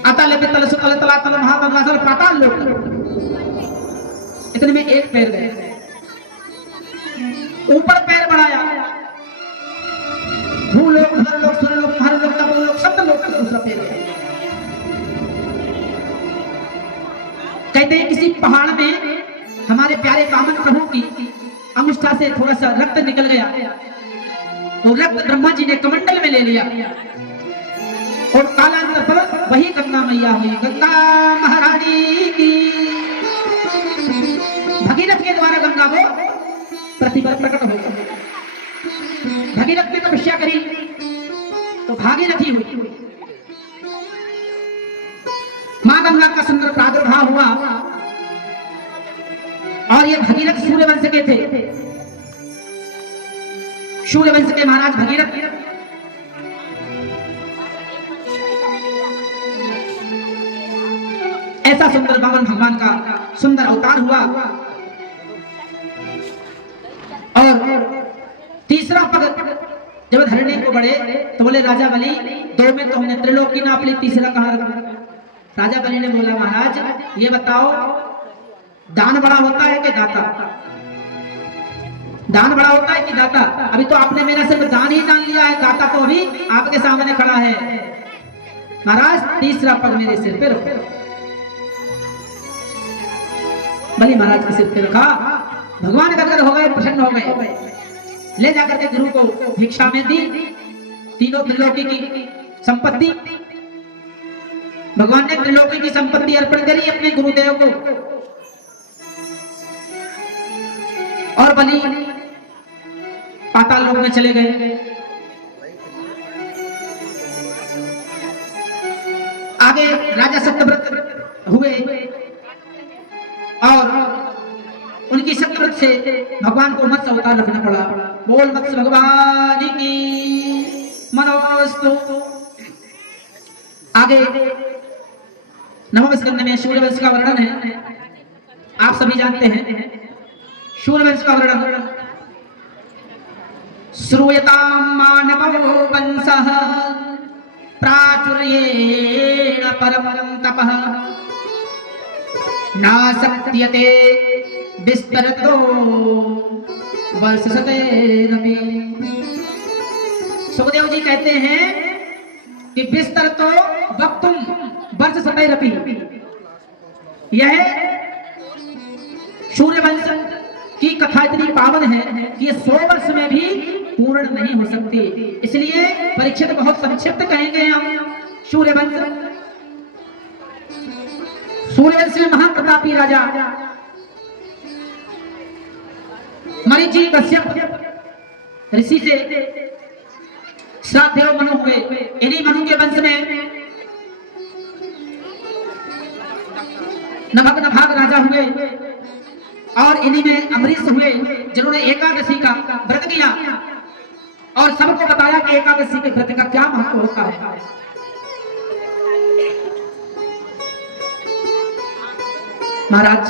अतल पितल सुतल तलातल महातल पाताल लोग। इतने में एक पैर गए, ऊपर पैर बढ़ाया, भूलोक लोग सुर लोग हर लोग तब लोग शब्द लोग का दूसरा पैर गया। कहते हैं किसी पहाड़ में हमारे प्यारे कामन प्रभु की अंगुष्ठा से थोड़ा सा रक्त निकल गया, वो रक्त ब्रह्मा जी ने कमंडल में ले लिया और कालांतर पर वही गंगा मैया हुई। गंगा महारानी की, भगीरथ के द्वारा गंगा वो पृथ्वी पर प्रकट हो गई। भगीरथ ने तपस्या करी तो भागीरथी हुई। मां गंगा का सुंदर प्रादुर्भाव हुआ और ये भगीरथ सूर्य वंश के थे। सूर्य वंश के महाराज भगीरथ ऐसा सुंदर बावन भगवान का सुंदर अवतार हुआ। और तीसरा पग जब धरने को बढ़े तो बोले राजा बलि, दो में तो हमने त्रिलोकी नाप ली, तीसरा कहाँ रखा? राजा बलि ने बोला महाराज ये बताओ, दान बड़ा होता है कि दाता? दान बड़ा होता है कि दाता? अभी तो आपने मेरा सिर्फ दान ही दान लिया है, दाता तो अभी आपके सामने खड़ा है। महाराज तीसरा पग मेरे सिर पे रखो। बलि महाराज के सिर पे रखा। भगवान गदगद हो गए, प्रसन्न हो गए, ले जाकर के गुरु को भिक्षा में दी तीनों त्रिलोकी की संपत्ति। भगवान ने त्रिलोकी की संपत्ति अर्पण करी अपने गुरुदेव को। और बलि पाताल लोक में चले गए। आगे राजा सत्यव्रत हुए और उनकी सत्यव्रत से भगवान को मत्स्य अवतार रखना पड़ा। बोल मत्स्य भगवान की मनोस्तु। आगे नवम स्कंद में सूर्यवंश का वर्णन है, आप सभी जानते हैं सूर्यवंश का वर्णन। श्रूयतां मानवो वंशः प्राचुर्येण परमं तपः नासक्त्यते विस्तरतो वर्षशतैरपि। सुखदेव जी कहते हैं कि विस्तरतो वक्तुम वर्षशतैरपि, यह सूर्यवंश की कथा इतनी पावन है कि ये 100 वर्ष में भी पूर्ण नहीं हो सकती। इसलिए परीक्षित बहुत संक्षिप्त कहेंगे हम सूर्यवंश। सूर्यवंश में महाप्रतापी राजा मरीचि कश्यप ऋषि से श्राद्धेय मनु हुए। इन्हीं मनु के वंश में नभग नभाग राजा हुए और इन्हीं में अमरीश हुए जिन्होंने एकादशी का व्रत किया और सबको बताया कि एकादशी के व्रत का क्या महत्व होता है। महाराज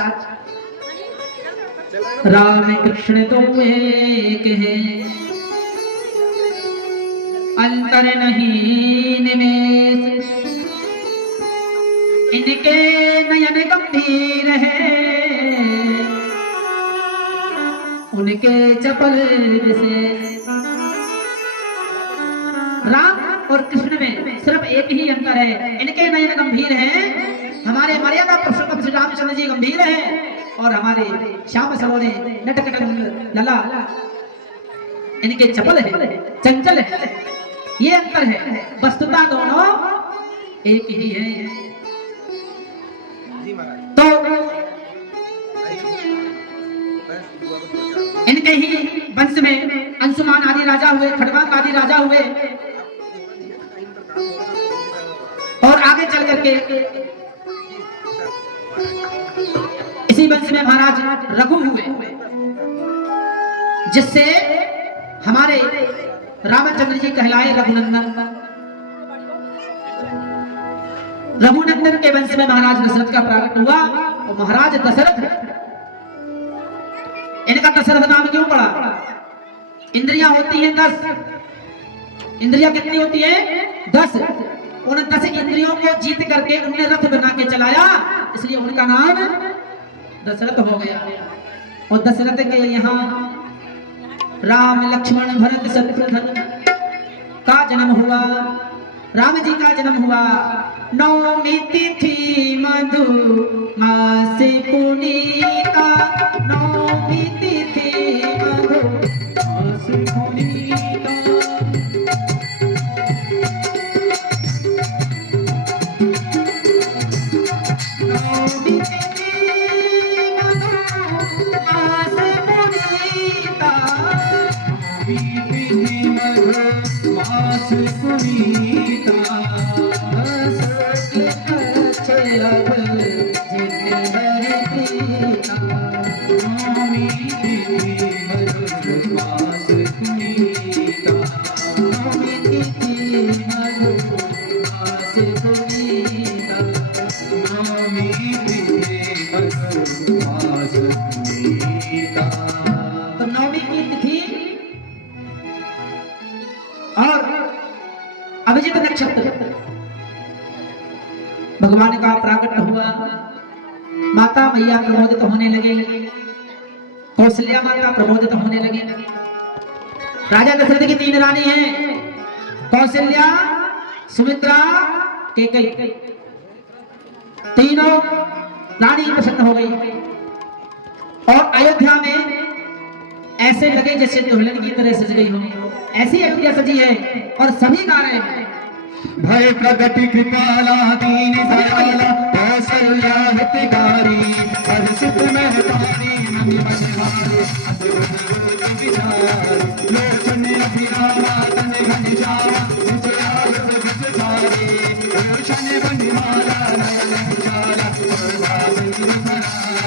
राम कृष्ण तो एक है, अंतर नहीं निमेष, इनके नयन गंभीर है, उनके चपल विशेष। राम और कृष्ण में सिर्फ एक ही अंतर है, इनके नयन गंभीर हैं, हमारे मर्यादा पुरुषोत्तम श्री रामचंद्र जी गंभीर हैं और हमारे श्याम सरोने नटखट लला इनके चपल है, चंचल है। ये अंतर है, वस्तुतः दोनों एक ही है। तो इनके ही वंश में अंशुमान आदि राजा हुए, खड़वांग आदि राजा हुए और आगे चल करके इसी वंश में महाराज रघु हुए, जिससे हमारे रामचंद्र जी कहलाए रघुनंदन। रघुनंदन के वंश में महाराज दशरथ का प्रागट हुआ और महाराज दशरथ, इनका दशरथ नाम क्यों पड़ा? इंद्रियां होती हैं 10। इंद्रियां कितनी होती है? 10। उन 10 इंद्रियों को जीत करके उन्हें रथ बना के चलाया, इसलिए उनका नाम दशरथ हो गया। और दशरथ के यहाँ राम लक्ष्मण भरत शत्रुघ्न का जन्म हुआ, राम जी का जन्म हुआ। नौमी तिथि मधु मास पुनीता, नौमी तिथि मधु मास पुनीता। नौमी तिथि मधु मास पुनीता, नौमी तिथि मधु मास पुनीता। अब जित हरि प्रीता, नौमी तिथि नक्षत्र भगवान का प्राकट हुआ। माता मैया प्रबोधित होने लगे, कौशल्या माता प्रबोधित होने लगे। राजा दशरथ की 3 रानी हैं, कौशल्या, सुमित्रा, कैकेयी। तीनों रानी प्रसन्न हो गई और अयोध्या में ऐसे लगे जैसे दुल्हन की तरह सज गई हो। ऐसी अयोध्या सजी है और सभी गा रहे हैं। भय प्रगति कृपाला दीन दयाला कौशल्या हितकारी हर्षित महतारी नमि मनहारो अद्भुत रूप विचार लोचन अभिरामा तन घन जावा विजयाल विजधारी रोशन बनिमाला नयन विचारा शोभा बंधु भरारी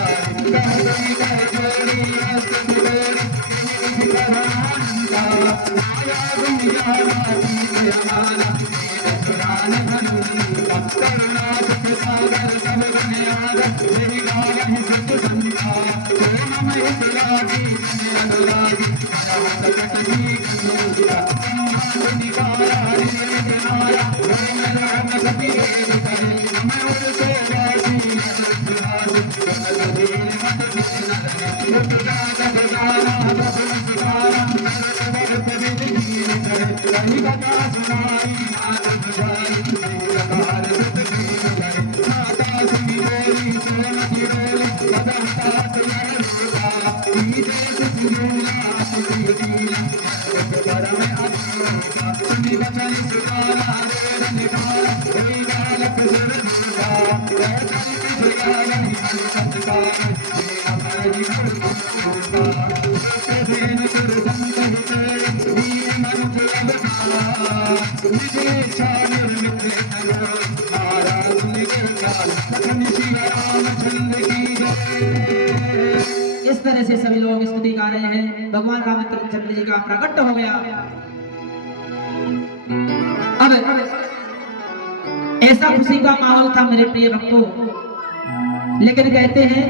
गहरी कर जोड़ी हस्त जोड़ी माया दुनिया हमारा पुराण भनुका करुणा सुख सागर सब बन आगा मेरी गायन सत संता तो हम हितलागी जन अनुरागी सकट जी कनूरा निकारा निकारा धर्म राम सती करे हम और सेवासी अनुरागी जन देव मत विष्णु मुक्ता सदारा सदारा सर्व विधि करे कहीं कथा सुनाई इस तरह से सभी लोग स्तुति गा रहे हैं। भगवान रामचंद्र जी का प्रकट हो गया। अब ऐसा खुशी का माहौल था मेरे प्रिय भक्तों। लेकिन कहते हैं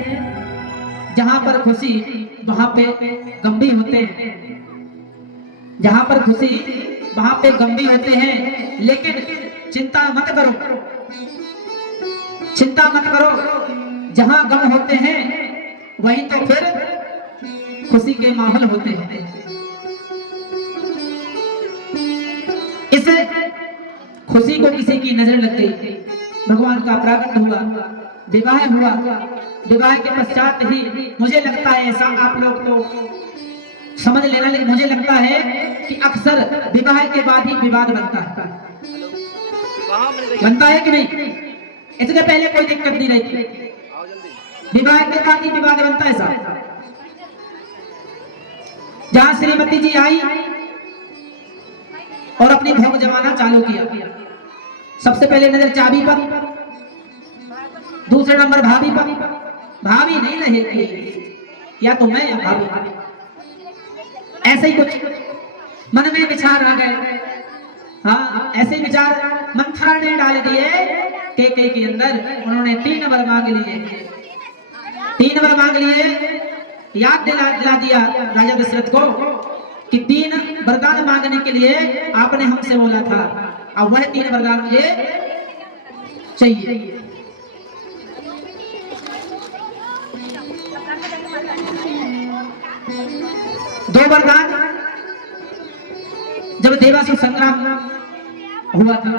जहां पर खुशी वहां पे गंभीर होते हैं, जहां पर खुशी वहां पे गंभीर होते हैं। लेकिन चिंता मत करो, चिंता मत करो। जहां गम होते हैं वहीं तो फिर खुशी के माहौल होते हैं। इस खुशी को किसी की नजर लग गई, भगवान का प्राकट हुआ, विवाह हुआ। विवाह के पश्चात ही मुझे लगता है, ऐसा आप लोग तो समझ लेना, लेकिन मुझे लगता है कि अक्सर विवाह के बाद ही विवाद बनता है। बनता है कि नहीं? इसके पहले कोई दिक्कत नहीं रहती, विवाह के बाद ही विवाद बनता है साहब। जहां श्रीमती जी आई और अपनी भोग जमाना चालू किया, सबसे पहले नजर चाबी पर, दूसरे नंबर भाभी पर। भाभी नहीं रहेगी, या तो मैं या भाभी, ऐसे ही कुछ मन में विचार आ गए। हाँ, ऐसे ही विचार मंथरा ने डाल दिए कैकेयी के अंदर। उन्होंने 3 वर मांग लिए, 3 वर मांग लिए। याद दिला दिया राजा दशरथ को कि 3 वरदान मांगने के लिए आपने हमसे बोला था, अब वह 3 वरदान मुझे चाहिए। दो वरदान जब देवासुर संग्राम हुआ था,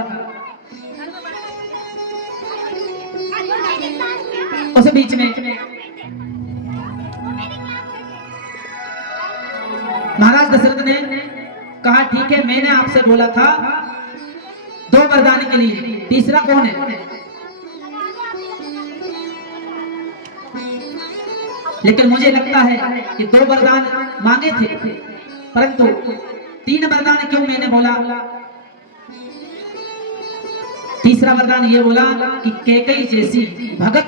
उस बीच में महाराज दशरथ ने कहा ठीक है, मैंने आपसे बोला था 2 वरदान के लिए, तीसरा कौन है? लेकिन मुझे लगता है कि 2 वरदान मांगे थे, परंतु 3 वरदान क्यों मैंने बोला? तीसरा वरदान ये बोला कि कैकेयी जैसी भगत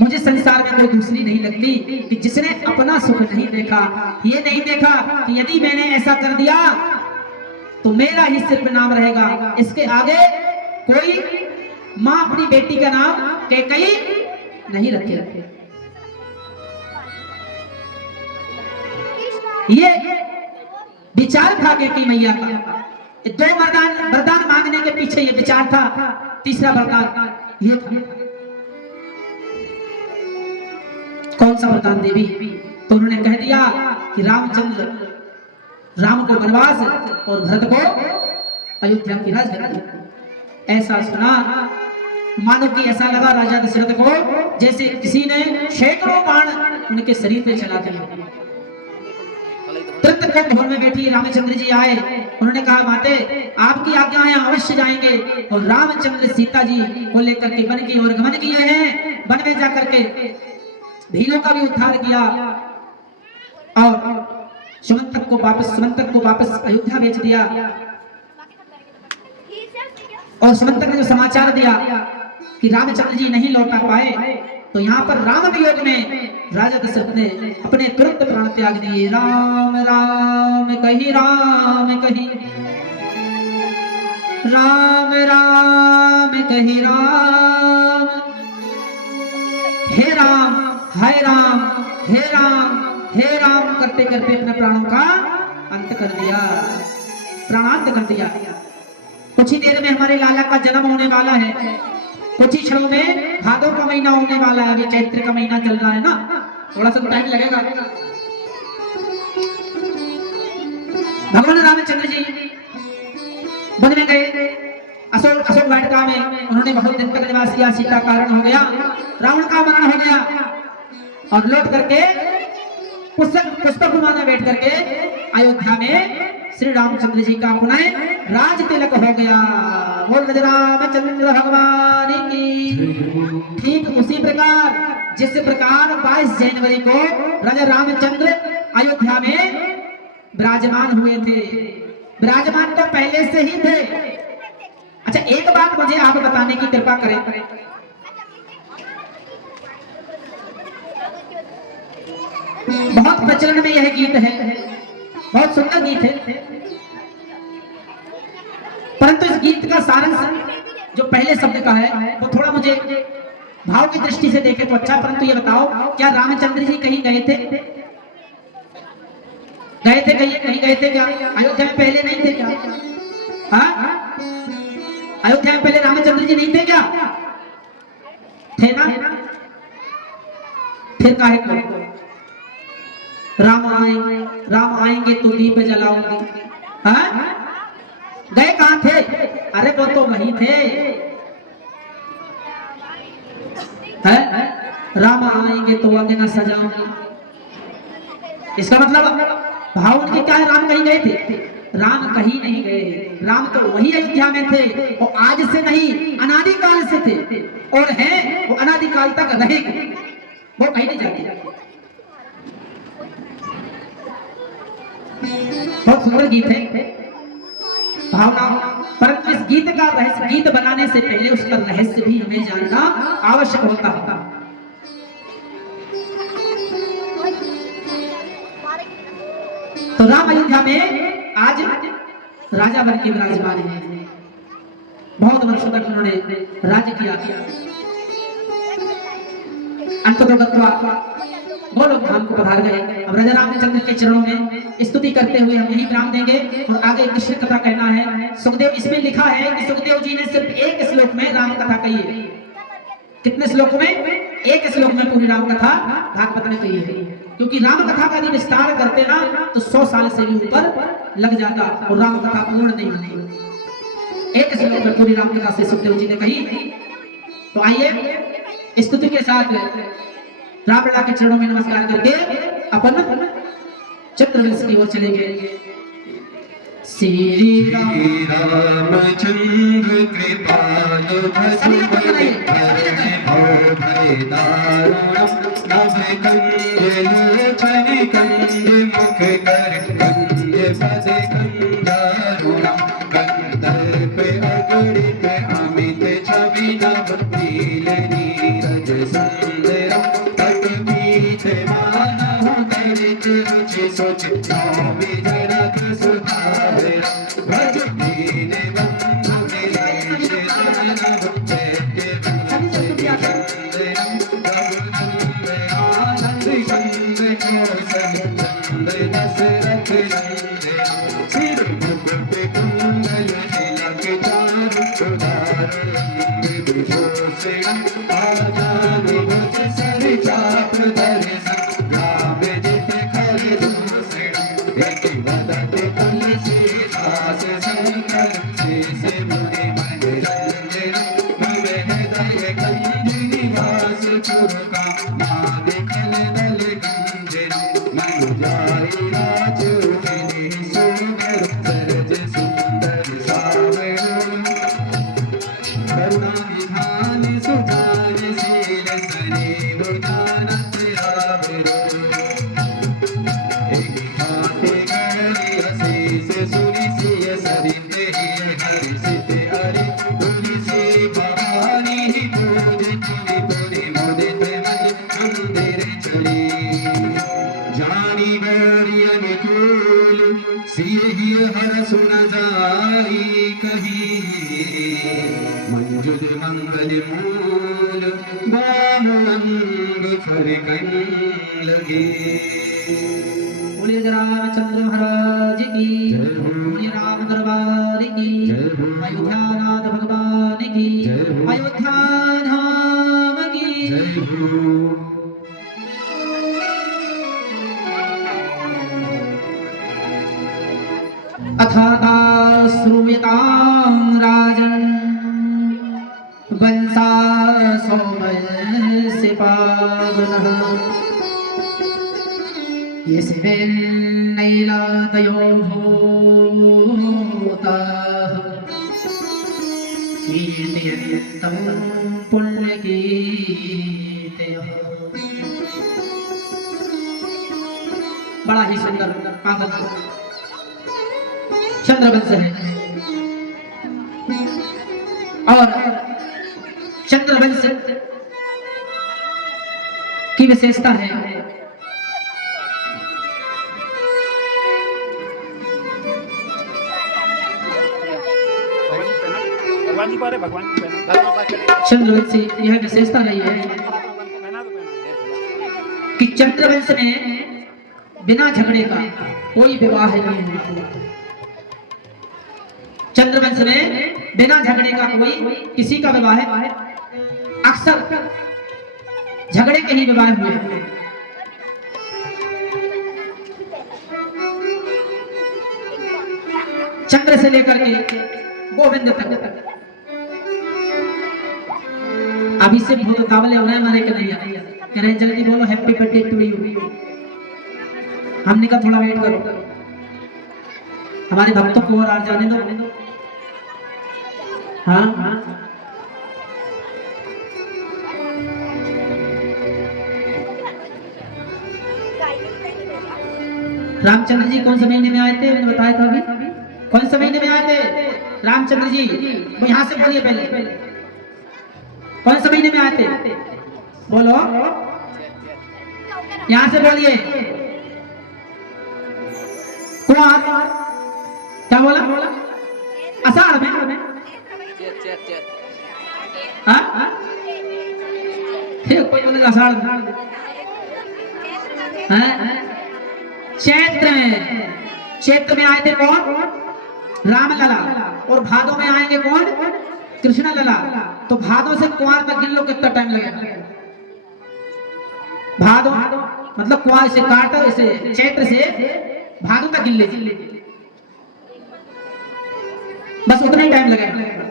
मुझे संसार में कोई दूसरी नहीं लगती कि जिसने अपना सुख नहीं देखा, ये नहीं देखा कि यदि मैंने ऐसा कर दिया तो मेरा ही सिर्फ नाम रहेगा, इसके आगे कोई मां अपनी बेटी का नाम कैकेयी नहीं रखे। ये विचार था कैकेयी मैया का। ये दो वरदान वरदान मांगने के पीछे ये विचार था। तीसरा वरदान ये था, कौन सा वरदान देवी? तो उन्होंने कह दिया कि रामचंद्र राम को वनवास और भरत को अयोध्या की राजधानी। ऐसा सुना मानो कि ऐसा लगा राजा दशरथ को जैसे किसी ने सैकड़ों बाण उनके शरीर पे चला दिए। तुरंत भवन में बैठी रामचंद्र जी आए। उन्होंने कहा माते आपकी आज्ञा है, अवश्य जाएंगे। और रामचंद्र सीता जी को लेकर के वन की ओर गमन किए हैं। वन में जाकर के भीलों का भी उद्धार किया और सुमंतक को वापस अयोध्या भेज दिया। और सुमंतक ने जो समाचार दिया कि रामचंद्र जी नहीं लौटा पाए, तो यहाँ पर राम वियोग में राजा दशरथ ने अपने तुरंत प्राण त्याग दिए। राम राम कही राम कही, राम राम कही राम, हे राम हाय राम, हे राम हे राम करते करते अपने प्राणों का अंत कर दिया, प्राणांत कर दिया। कुछ ही देर में हमारे लाला का जन्म होने वाला है। कुछ ही क्षणों में भादों का महीना होने वाला है। अभी चैत्र का महीना चल रहा है ना, थोड़ा सा टाइम लगेगा। भगवान रामचंद्र जी वन में गए, अशोक वाटिका में उन्होंने बहुत दिन तक निवास किया। सीता का हरण हो गया, रावण का मरण हो गया और लौट करके पुष्पक विमान में बैठ करके अयोध्या में श्री रामचंद्र जी का पुनः राज तिलक हो गया। बोल रामचंद्र भगवान की। ठीक उसी प्रकार जिस प्रकार 22 जनवरी को राजा रामचंद्र अयोध्या में विराजमान हुए थे। विराजमान तो पहले से ही थे। अच्छा एक बात मुझे आप बताने की कृपा करें। बहुत प्रचलन में यह गीत है, बहुत सुंदर गीत है, परंतु इस गीत का सारांश जो पहले शब्द का है वो थोड़ा मुझे भाव की दृष्टि से देखे तो अच्छा। परंतु ये बताओ क्या रामचंद्र जी कहीं गए थे? कहीं गए थे क्या? अयोध्या में पहले नहीं थे क्या? हाँ, अयोध्या में पहले रामचंद्र जी नहीं थे क्या? थे ना? फिर काहे को राम आएंगे तो दीप जलाऊंगी। हाँ? गए कहां थे? अरे वो तो वही थे। है? राम आएंगे तो अग्नि सजाऊंगी। इसका मतलब भाव उनके क्या है? राम कहीं गए थे? राम कहीं नहीं गए। राम तो वही अयोध्या में थे और आज से नहीं अनादिकाल से थे और हैं वो अनादिकाल तक रहेंगे, वो कहीं नहीं जाते। बहुत सुंदर गीत है, भावना। परंतु इस गीत का रहस्य, गीत बनाने से पहले उसका रहस्य भी हमें जानना आवश्यक होता है। तो राम अयोध्या में आज राजा बन के विराजमान है। बहुत वर्षों तक उन्होंने राज्य किया। अंततः गोलोक धाम को पधार गए। अब राजा रामचंद्र के चरणों में स्तुति करते हुए हम यही विराम देंगे और आगे कृष्ण कथा कहना है। सुखदेव, इसमें लिखा है कि सुखदेव जी ने सिर्फ एक श्लोक में राम कथा कही है। कितने श्लोक में? एक श्लोक में पूरी राम कथा भागवत में कही है। क्योंकि राम कथा का यदि विस्तार करते ना तो 100 साल से भी ऊपर लग जाता और राम कथा पूर्ण नहीं होती। एक श्लोक में पूरी राम कथा से सुखदेव जी ने कही। तो आइए स्तुति के साथ रामलला के चरणों में नमस्कार करके अपन चित्रवृक्ष की ओर चलेंगे। श्री रामचंद्र कृपालु सुधारे विभूषण आजाद मुझ सर चाप दर्शन राम जित खर दूषण एक वदत तुलसीदास शंकर शेष मुनि मनोरंजन भव हृदय कंज निवास पुरका मादिखल दल गंजन मन जाई राजू सुंदर सरज सुंदर सावरण करुणा विधान सुजान शील सरीव जानत आवरो एक हाथे गणि अशीष सुनि सिय सरित हिय हर्षित हरि तुलसी भवानी पूज पुनि पुनि मुदित मन मंदिर चली जानी गौरी अनुकूल सिहि हर सुन जाई कही मंजुल मंगल मूल बाहु अंग फरकन लगे। बोलिए रामचंद्र महाराज की बोलिए राम दरबार की अयोध्या नाथ भगवान की अयोध्या धाम की। अथाता श्रूयतां राजन् वंसा सौमस्य पावनः यस्मिन्नैलादयो भूताः कीर्तयन्तं पुण्यकीर्तयः। बड़ा ही सुंदर पावन चंद्रवंश है और चंद्रवंश की विशेषता है चंद्रवंश यह विशेषता रही है कि चंद्रवंश में बिना झगड़े का कोई विवाह नहीं हुआ। चंद्रवंश में बिना झगड़े का कोई किसी का विवाह अक्सर झगड़े के ही विवाह हुए। चंद्र से लेकर के गोविंद तक अभी से मुकाबले हो रहे हमारे के नहीं कह रहे जल्दी बोलो हैप्पी बर्थडे टू यू। हमने कहा थोड़ा वेट करो हमारे भक्तों को और जाने दो। हाँ रामचंद्र जी कौन से महीने में आए थे मैंने बताया था अभी कौन से महीने में आए थे रामचंद्र जी वो यहाँ से बोलिए पहले कौन से महीने में आए थे बोलो यहाँ से बोलिए कुमार क्या बोला आषाढ़ में कोई बोलेगा आषाढ़ चैत्र में आए थे कौन राम लला और भादों में आएंगे कौन कृष्ण लला। तो भादों से कुआर तक गिन लो कितना टाइम लगेगा। भादों मतलब कुआर से काट इसे चैत्र से भादों तक गिन लीजिए बस उतना ही टाइम लगेगा।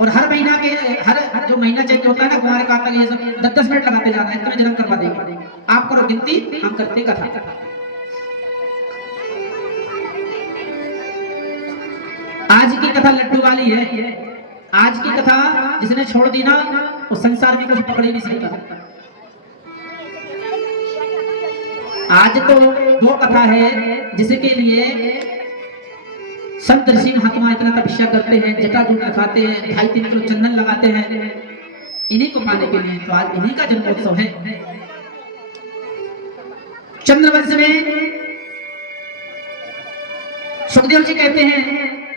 और हर महीना के हर जो महीना चेक होता है ना कुमार का ये सब 10-10 मिनट लगाते जाना है इतना जन्म करवा देगा। आप करो गिनती हम करते कथा। आज की कथा लड्डू वाली है। आज की कथा जिसने छोड़ दी ना वो संसार में कुछ पकड़ ही नहीं सकता। आज तो वो कथा है जिसके लिए संत ऋषि महात्मा इतना तपस्या करते हैं जटाजूट रखाते हैं 2.5-3 किलो चंदन लगाते हैं इन्हीं को पाने के लिए। तो आज इन्हीं का जन्मोत्सव है। चंद्रवंश में सुखदेव जी कहते हैं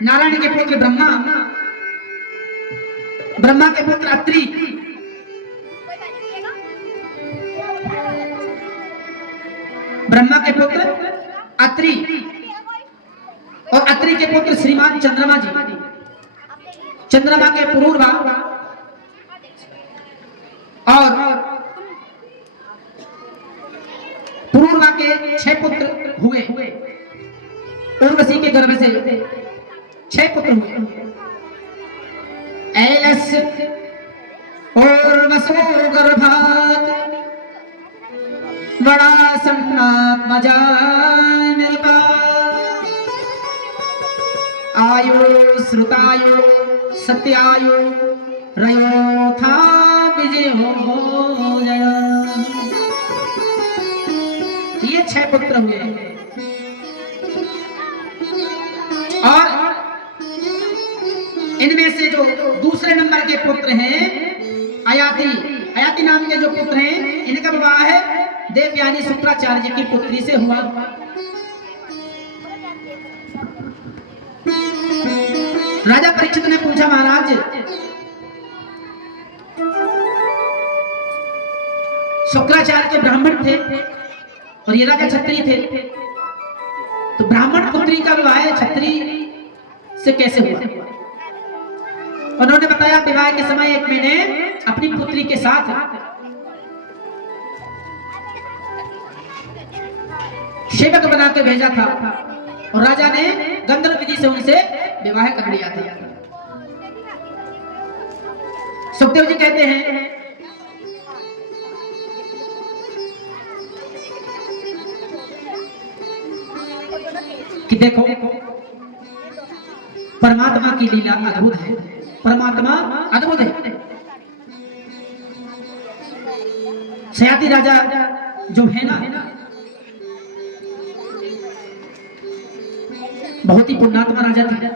नारायण के पुत्र ब्रह्मा, ब्रह्मा के पुत्र अत्रि, ब्रह्मा के पुत्र अत्रि और अत्रि के पुत्र श्रीमान चंद्रमा जी। चंद्रमा के पुरूरवा और पुरूरवा के 6 पुत्र हुए। उर्वशी के गर्भ से 6 पुत्र हुए। ऐलस उर्वसो गर्भात् बड़ा सन्नात्मजा निर्भा आयु श्रुतायु सत्यायु रयोथा विजयो जय। ये 6 पुत्र हुए। और इनमें से जो दूसरे नंबर के पुत्र हैं अयाति नाम के जो पुत्र हैं, इनका विवाह है देवयानी शुक्राचार्य जी की पुत्री से हुआ। राजा परीक्षित ने पूछा, महाराज शुक्राचार्य तो ब्राह्मण थे और ये राजा क्षत्रिय थे, तो ब्राह्मण पुत्री का विवाह क्षत्रिय से कैसे हुआ? उन्होंने बताया विवाह के समय एक मैंने अपनी पुत्री के साथ सेवक बना के भेजा था और राजा ने गंधर्व विधि से उनसे विवाह कर लिया था। सुखदेव जी कहते हैं कि देखो परमात्मा की लीला अद्भुत है, परमात्मा अद्भुत है। सयाति राजा जो है ना, बहुत ही पुण्यात्मा राजा थे।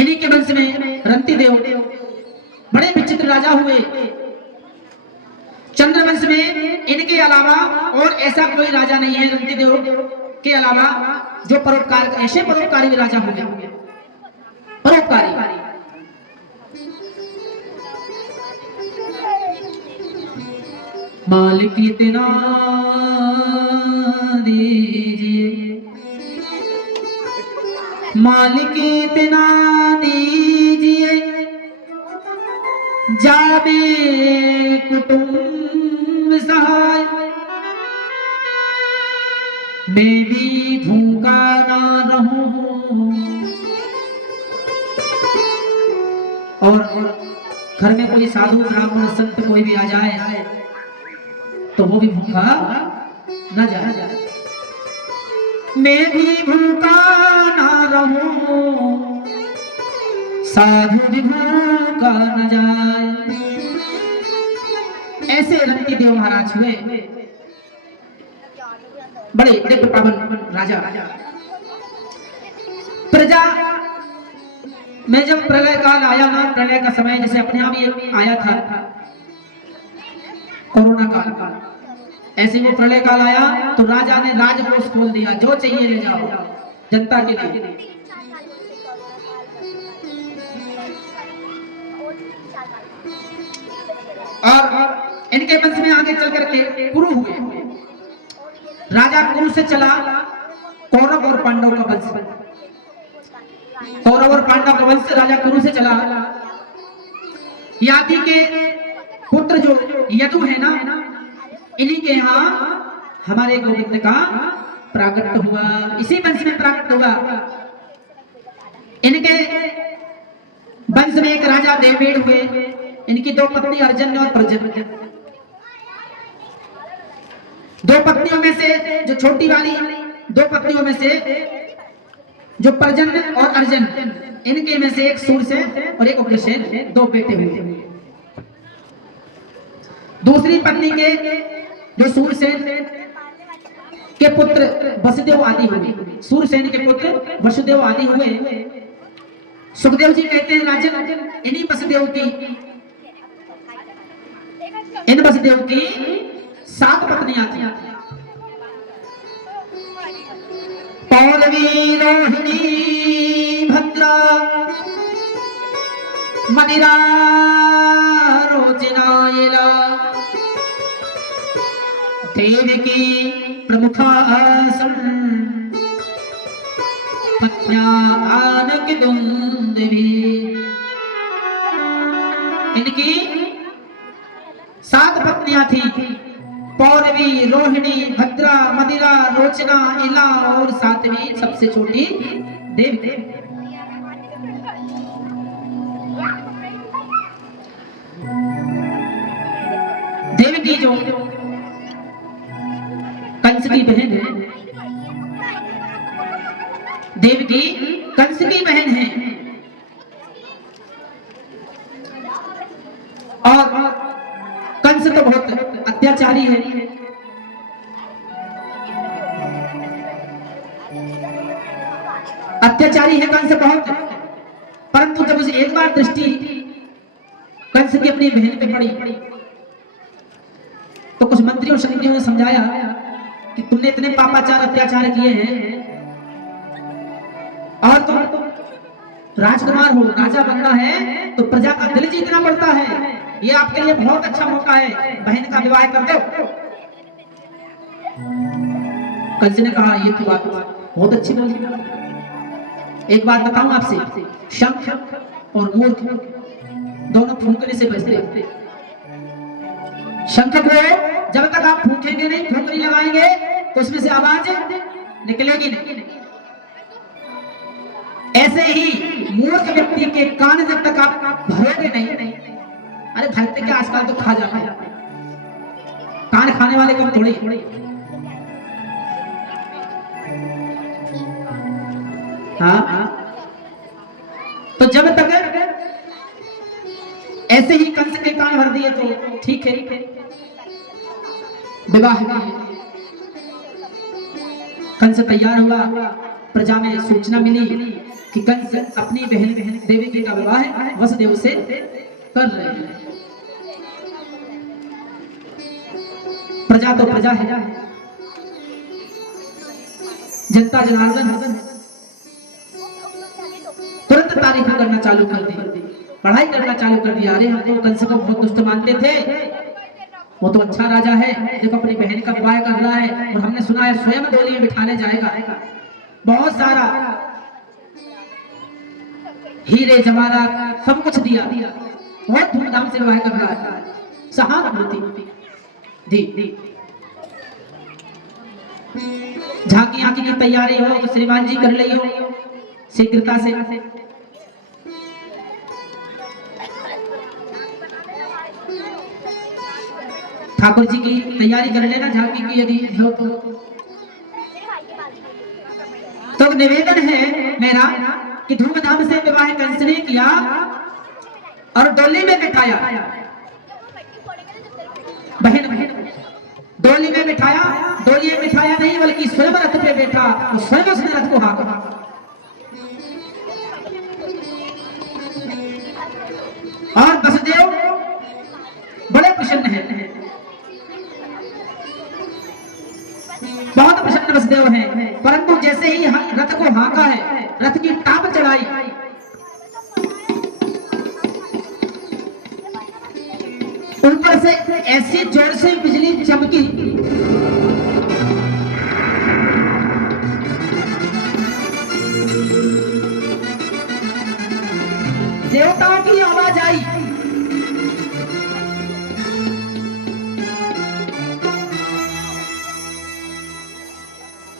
इन्हीं के वंश में रंती देव बड़े विचित्र राजा हुए। चंद्रवंश में इनके अलावा और ऐसा कोई राजा नहीं है रंती देव के अलावा जो परोपकार, ऐसे परोपकारी भी राजा हुए, परोपकारी। मालिक इतना दीजिए, मालिक इतना दीजिए, जाबे कुटुंब सहाय, मैं भी भूखा ना रहूं। और घर में कोई साधु ब्राह्मण संत कोई भी आ जाए तो वो भी भूखा न जाए, मैं भी भूखा ना रहूं, साधु भी भूखा न जाए। ऐसे रंती देव महाराज हुए, बड़े दिव्य पावन राजा। प्रजा में जब प्रलय काल आया ना, प्रलय का समय जैसे अपने आप ही आया था कोरोना काल, ऐसे वो प्रलय काल आया तो राजा ने राजकोष खोल दिया, जो चाहिए ले जाओ जनता के लिए। और इनके वंश में आगे चल करके कुरु हुए। राजा कुरु से चला कौरव और पांडव का वंश, कौरव और पांडव का वंश राजा कुरु से चला। याति के पुत्र जो यदु है ना, इन्हीं के यहाँ हमारे गोविंद का प्राकट्य हुआ, इसी वंश में प्राकट्य हुआ। इनके वंश में एक राजा देववेद हुए, इनकी 2 पत्नी अर्जन और प्रजन। 2 पत्नियों में से जो छोटी वाली 2 पत्नियों में से जो प्रजन और अर्जन, इनके में से एक सूरसेन और एक उग्रसेन, 2 बेटे हुए। दूसरी पत्नी के जो सूरसेन के पुत्र वसुदेव आदि हुए, सूरसेन के पुत्र वसुदेव आदि हुए। सुखदेव जी कहते हैं राजन, इन्हीं वसुदेव की, इन वसुदेव की 7 पत्नियां थी। पौलवी, रोहिणी, भद्रा, मदिरा, रोचनायला, देवकी, प्रमुखासन, पत्न्यां की दुंदवी। इनकी 7 पत्नियां थी, पौरवी, रोहिणी, भद्रा, मदिरा, रोचना, इला और 7वीं सबसे छोटी देवकी। देवकी जो कंस की बहन है, देवकी कंस की बहन है और कंस तो बहुत अत्याचारी है। अत्याचारी है कंस बहुत, परंतु जब उसे एक बार दृष्टि कंस की अपनी बहन पे पड़ी तो कुछ मंत्रियों शक्तियों ने समझाया कि तुमने इतने पापाचार अत्याचार किए हैं और तुम राजकुमार हो, राजा बनना है तो प्रजा का दिल जीतना पड़ता है। ये आपके लिए बहुत अच्छा मौका है, बहन का विवाह कर दो। कंस ने कहा ये तो बात बहुत अच्छी बोली। एक बात बताऊं आपसे, शंख और मूर्ख दोनों फूंकने से बचते हैं। शंख को जब तक आप फूंकेंगे नहीं, फूंक नहीं लगाएंगे तो उसमें से आवाज निकलेगी नहीं। ऐसे ही मूर्ख व्यक्ति के कान जब तक आप भरोगे नहीं, अरे भरते के आजकल तो खा जाते हैं, कान खाने वाले कम थोड़ी। हाँ, तो जब तक ऐसे ही कंस के कान भर दिए तो ठीक है, विवाह कंस तैयार हुआ। प्रजा में सूचना मिली कि कंस अपनी बहन देवकी का विवाह वसुदेव से कर रहे हैं। प्रजा तो प्रजा है, जनता जनार्दन तुरंत तारीफ करना चालू कर दी, पढ़ाई करना चालू कर दिया। अरे हम तो कंस को बहुत दुष्ट मानते थे, वो तो अच्छा राजा है, देखो अपनी बहन का विवाह कर रहा है और हमने सुना है स्वयं डोली में बिठाने जाएगा, बहुत सारा हीरे जवाहरात सब कुछ दिया, बहुत धूमधाम से विवाह कर रहा है। सहानुभूति दी। झांकी आंकी की तैयारी हो तो श्रीमान जी कर ली हो शीघ्रता से। ठाकुर जी की तैयारी कर लेना झांकी की यदि हो तो निवेदन है मेरा कि धूमधाम से विवाह कंस ने किया और डोली में बिठाया। बहन डोली में बिठाया, डोली में बिठाया नहीं बल्कि स्वयं रथ पे बैठा और स्वयं उसने रथ को हाँका। और वसुदेव बड़े प्रसन्न हैं, बहुत प्रसन्न वसुदेव हैं, परंतु जैसे ही रथ को हाँका है, रथ की टाप चढ़ाई, ऊपर से ऐसी जोर से बिजली चमकी देवताओं की आवाज आई।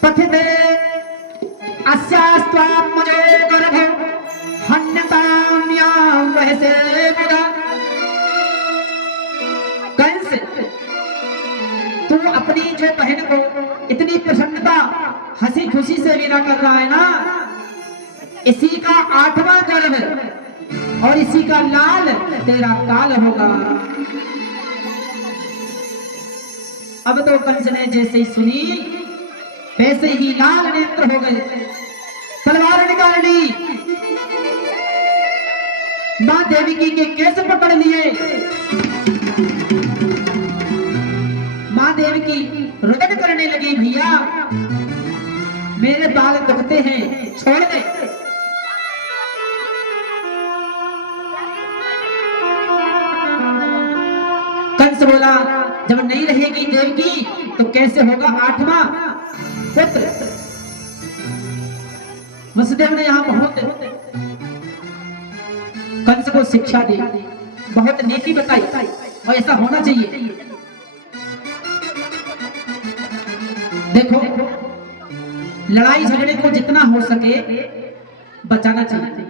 पठिते अस्यास्त्वां मजो गर्भ हन्यतां यां वहसे बुरा। कंस तू अपनी जो बहन को इतनी प्रसन्नता हंसी खुशी से विदा कर रहा है ना, इसी का 8वां गर्भ और इसी का लाल तेरा काल होगा। अब तो कंस ने जैसे ही सुनी वैसे ही लाल नेत्र हो गए, तलवार निकाल ली, मां देवकी के केस पकड़ लिए। मां देवकी रुदन करने लगी, भैया मेरे बाल दुखते हैं, छोड़ दे। कंस बोला जब नहीं रहेगी देवकी तो कैसे होगा 8वां पुत्र। वसुदेव ने यहाँ बहुत कंस को शिक्षा दी, बहुत नेकी बताई और ऐसा होना चाहिए। देखो, लड़ाई झगड़े को जितना हो सके बचाना चाहिए,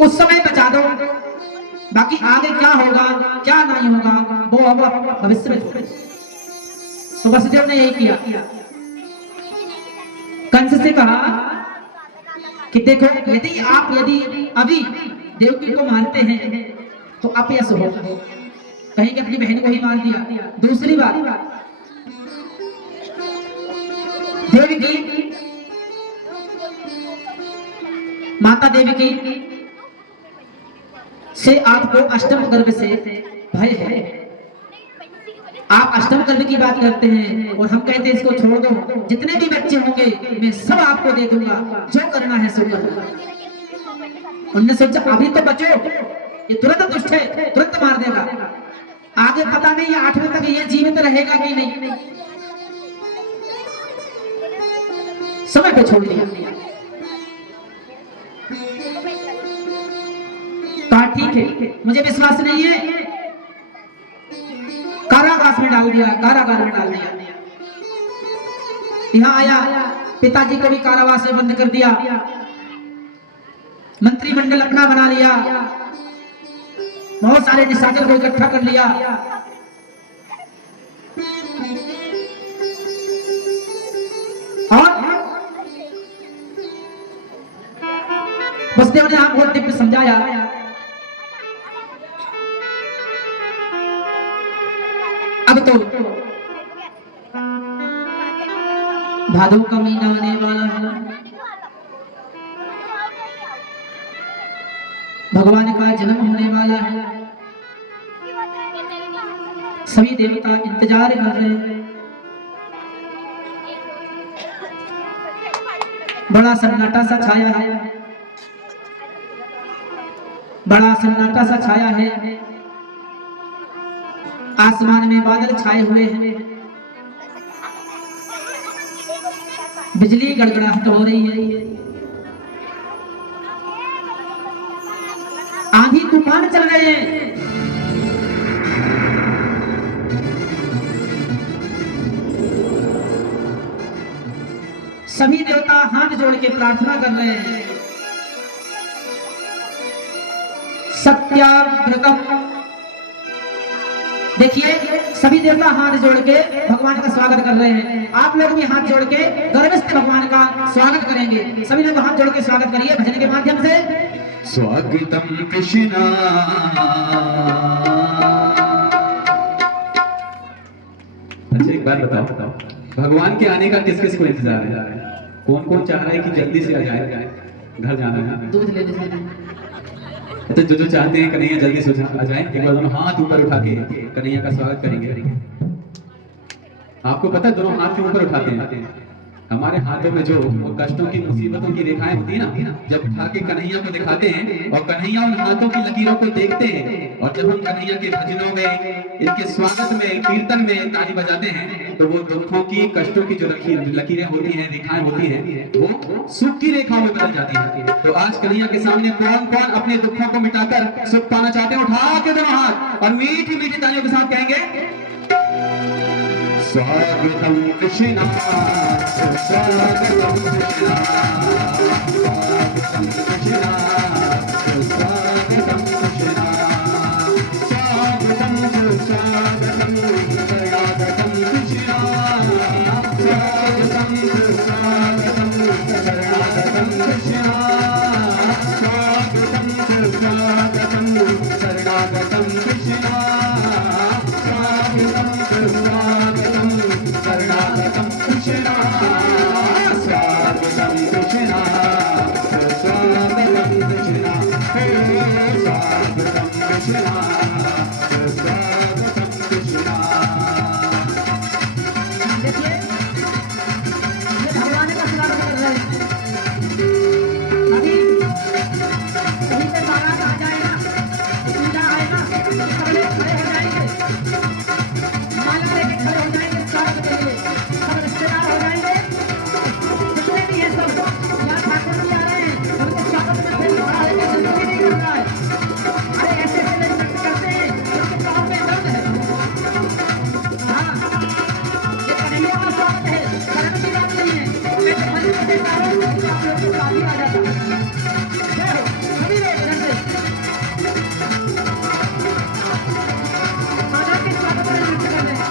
उस समय बचा दो, बाकी आगे क्या होगा क्या नहीं होगा वो अब भविष्य में छोड़े। तो वसुदेव ने यही किया, कंस से कहा कि देखो, यदि अभी देवकी को मानते हैं तो अपयश हो, कहीं कि अपनी बहन को ही मान दिया। दूसरी बात, देवकी माता देवकी से आपको अष्टम गर्भ से भय है। आप अष्टम गर्भ की बात करते हैं और हम कहते हैं इसको छोड़ दो, जितने भी बच्चे होंगे मैं सब आपको दे दूंगा, जो करना है सो करना। उन्होंने सोचा अभी तो बचो, ये तुरंत दुष्ट है, तुरंत मार देगा, आगे पता नहीं है 8वें तक ये जीवित रहेगा कि नहीं। समय पे छोड़ दिया, कहा ठीक है, मुझे विश्वास नहीं है, कारागार में डाल दिया, कारागार में डाल दिया। यहाँ आया, पिताजी को भी कारावास में बंद कर दिया, मंत्रिमंडल अपना बना लिया, बहुत सारे निशाचर को इकट्ठा कर लिया। और वसुदेव ने आपको दिव्य समझाया, अब तो भादों का महीना आने वाला है, भगवान का जन्म होने वाला है, सभी देवता इंतजार कर रहे हैं। बड़ा सन्नाटा सा छाया है, बड़ा सन्नाटा सा छाया है, आसमान में बादल छाए हुए हैं, बिजली गड़गड़ाहट हो रही है, आंधी तूफान चल रहे हैं। सभी देवता हाथ जोड़ के प्रार्थना कर रहे हैं, सत्याग्रतम। देखिए, सभी देवता हाथ जोड़ के भगवान का स्वागत कर रहे हैं। आप लोग भी हाथ जोड़ के गर्व से भगवान का स्वागत करेंगे। सभी लोग हाथ जोड़ के स्वागत करिए भजन के माध्यम से। स्वागतम कृष्णा। अच्छा, एक बात बताओ, भगवान के आने का किस किस को इंतजार है? कौन कौन चाह रहा है कि जल्दी से आ जाए, घर जाना है, दूध लेने से। तो जो चाहते हैं कन्हैया जल्दी से आ जाए, एक बार दोनों हाथ ऊपर उठा के कन्हैया का स्वागत करेंगे। आपको पता है दोनों हाथ क्यों ऊपर उठाते हैं? हमारे हाथों में जो वो कष्टों की मुसीबतों की रेखाएं होती है ना, जब उठा के कन्हैया को दिखाते हैं और कन्हैया उन हाथों की लकीरों को देखते हैं, और जब हम कन्हैया के भजनों में, इनके स्वागत में, कीर्तन में ताली बजाते हैं, तो वो दुखों की, कष्टों की जो लकीरें होती हैं, रेखाएं होती हैं, वो सुख की रेखाओं में बदल जाती है। तो आज कन्हैया के सामने कौन कौन अपने दुखों को मिटाकर सुख पाना चाहते हैं? उठा के दोनों हाथ और मीठी मीठी तालियों के साथ कहेंगे, स्वागतम कृष्णा, स्वागतम कृष्णा, स्वागतम कृष्णा, स्वागतम कृष्णा, स्वागतम स्वागतम शरणागतम कृष्णा, स्वागतम स्वागतम शरणागतम कृष्णा, स्वागतम स्वागतम शरणागतम कृष्णा, स्वागतम स्वागतम शरणागतम कृष्णा, स्वागतम कृष्णा, स्वागतम कृष्णा, स्वागतम कृष्णा, स्वागतम कृष्णा। देखिए, ये भगवान का स्वागत कर रहे हैं। कि आप लोग को ताली आ जाता। जय हो, सभी लोग इधर से। माता के स्वागत में नृत्य कर रहे हैं।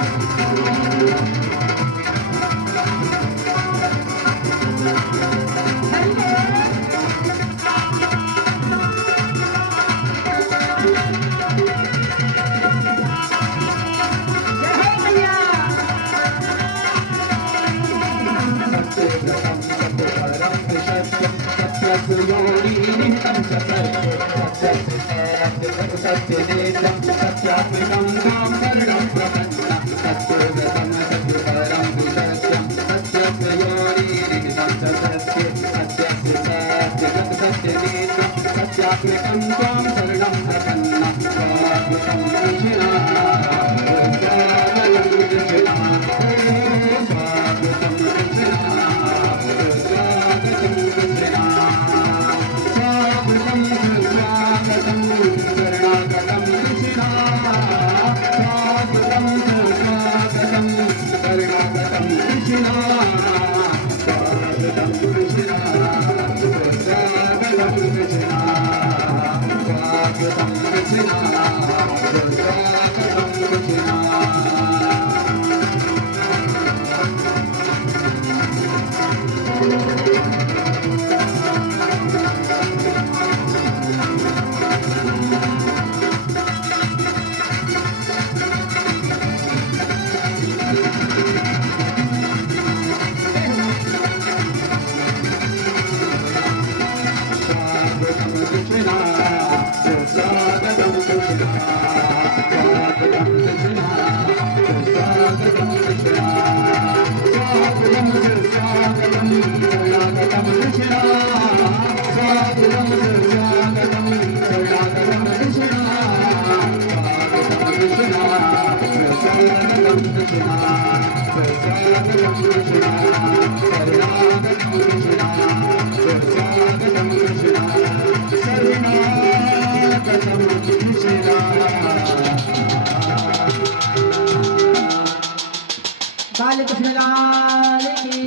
बाल कृष्ण लाल की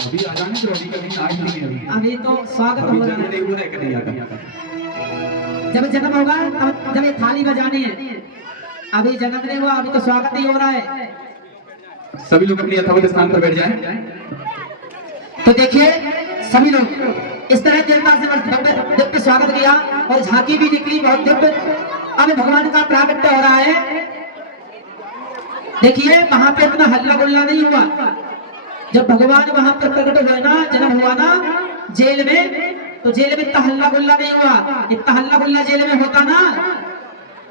अभी आ जाने तो अभी कभी आज नहीं है अभी तो स्वागत अभी हो रहा जन्म है। नहीं हुआ है कन्हैया का। जब जन्म होगा तब जब ये थाली बजानी है। अभी जन्म नहीं हुआ, अभी तो स्वागत ही हो रहा है। सभी लोग अपने यथावत स्थान पर बैठ जाएं। तो देखिए सभी लोग इस तरह देवता से दिव्य स्वागत किया और झांकी भी निकली बहुत दिव्य। अब भगवान का प्राकट्य हो रहा है। देखिए वहां पे इतना हल्ला गुल्ला नहीं हुआ। जब भगवान वहां पर प्रकट हुए ना, जन्म हुआ ना जेल में, तो जेल में इतना हल्ला गुल्ला नहीं हुआ। इतना हल्ला गुल्ला जेल में होता ना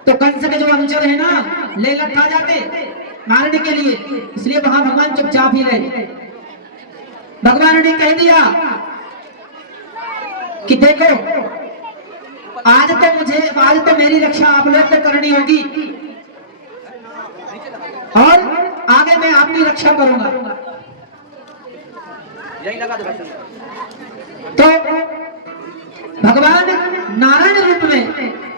तो कंस के जो अनुचर है ना ले लटका जाते मारने के लिए। इसलिए वहां भगवान चुपचाप ही रहे। भगवान ने कह दिया कि देखो आज तो मेरी रक्षा आप लोग को करनी होगी और आगे मैं आपकी रक्षा करूंगा। तो भगवान नारायण रूप में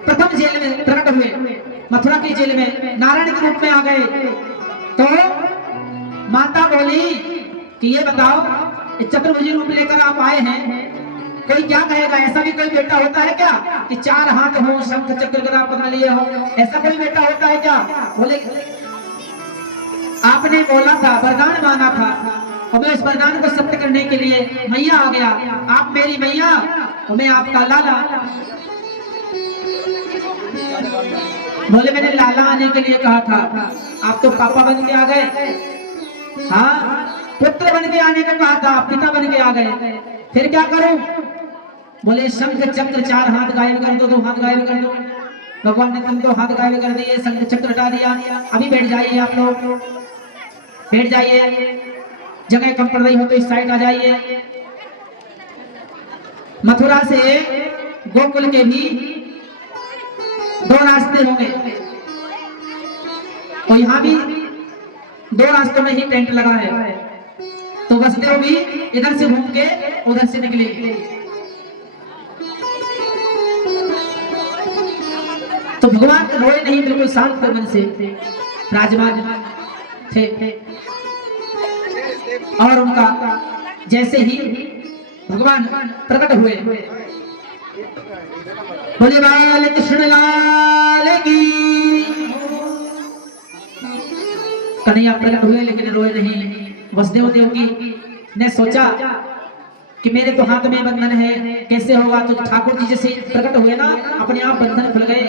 प्रथम जेल में प्रकट हुए। मथुरा की जेल में नारायण के रूप में आ गए। तो माता बोली कि ये बताओ चतुर्भुजी रूप लेकर आप आए हैं, कोई क्या कहेगा? ऐसा भी कोई बेटा होता है क्या कि चार हाथ हो, शंख चक्र गदा पकड़ लिए हो? ऐसा कोई बेटा होता है क्या? बोले आपने बोला था, वरदान मांगा था, और मैं उस वरदान को सत्य करने के लिए मैया आ गया। आप मेरी मैया और मैं आपका लाला। बोले मैंने लाला आने के लिए कहा था, आप तो पापा बन के आ गए। हाँ पुत्र बन के आने को कहा था, पिता बन के आ गए। फिर क्या करूं? बोले शंख चक्र चार हाथ गायब कर दो, दो हाथ गायब कर दो। भगवान ने तुमको हाथ गायब कर दिए, शंख चक्र हटा दिया। अभी बैठ जाइए आप लोग, बैठ जाइए। जगह कम पड़ रही हो तो इस साइड आ जाइए। मथुरा से गोकुल के भी दो रास्ते होंगे, और यहाँ भी दो रास्तों में ही टेंट लगा है। तो वसुदेव भी इधर से घूम के उधर से निकले। तो भगवान रोए नहीं, बिल्कुल शांत मन से विराजमान थे। और उनका जैसे ही भगवान प्रकट हुए, बोले बाल कृष्ण लाल की। कन्हैया प्रकट हुए लेकिन रोए नहीं। वसुदेव देवकी ने सोचा कि मेरे तो हाथ में बंधन है, कैसे होगा। तो ठाकुर जी जैसे प्रकट हुए ना, अपने आप बंधन खुल गए।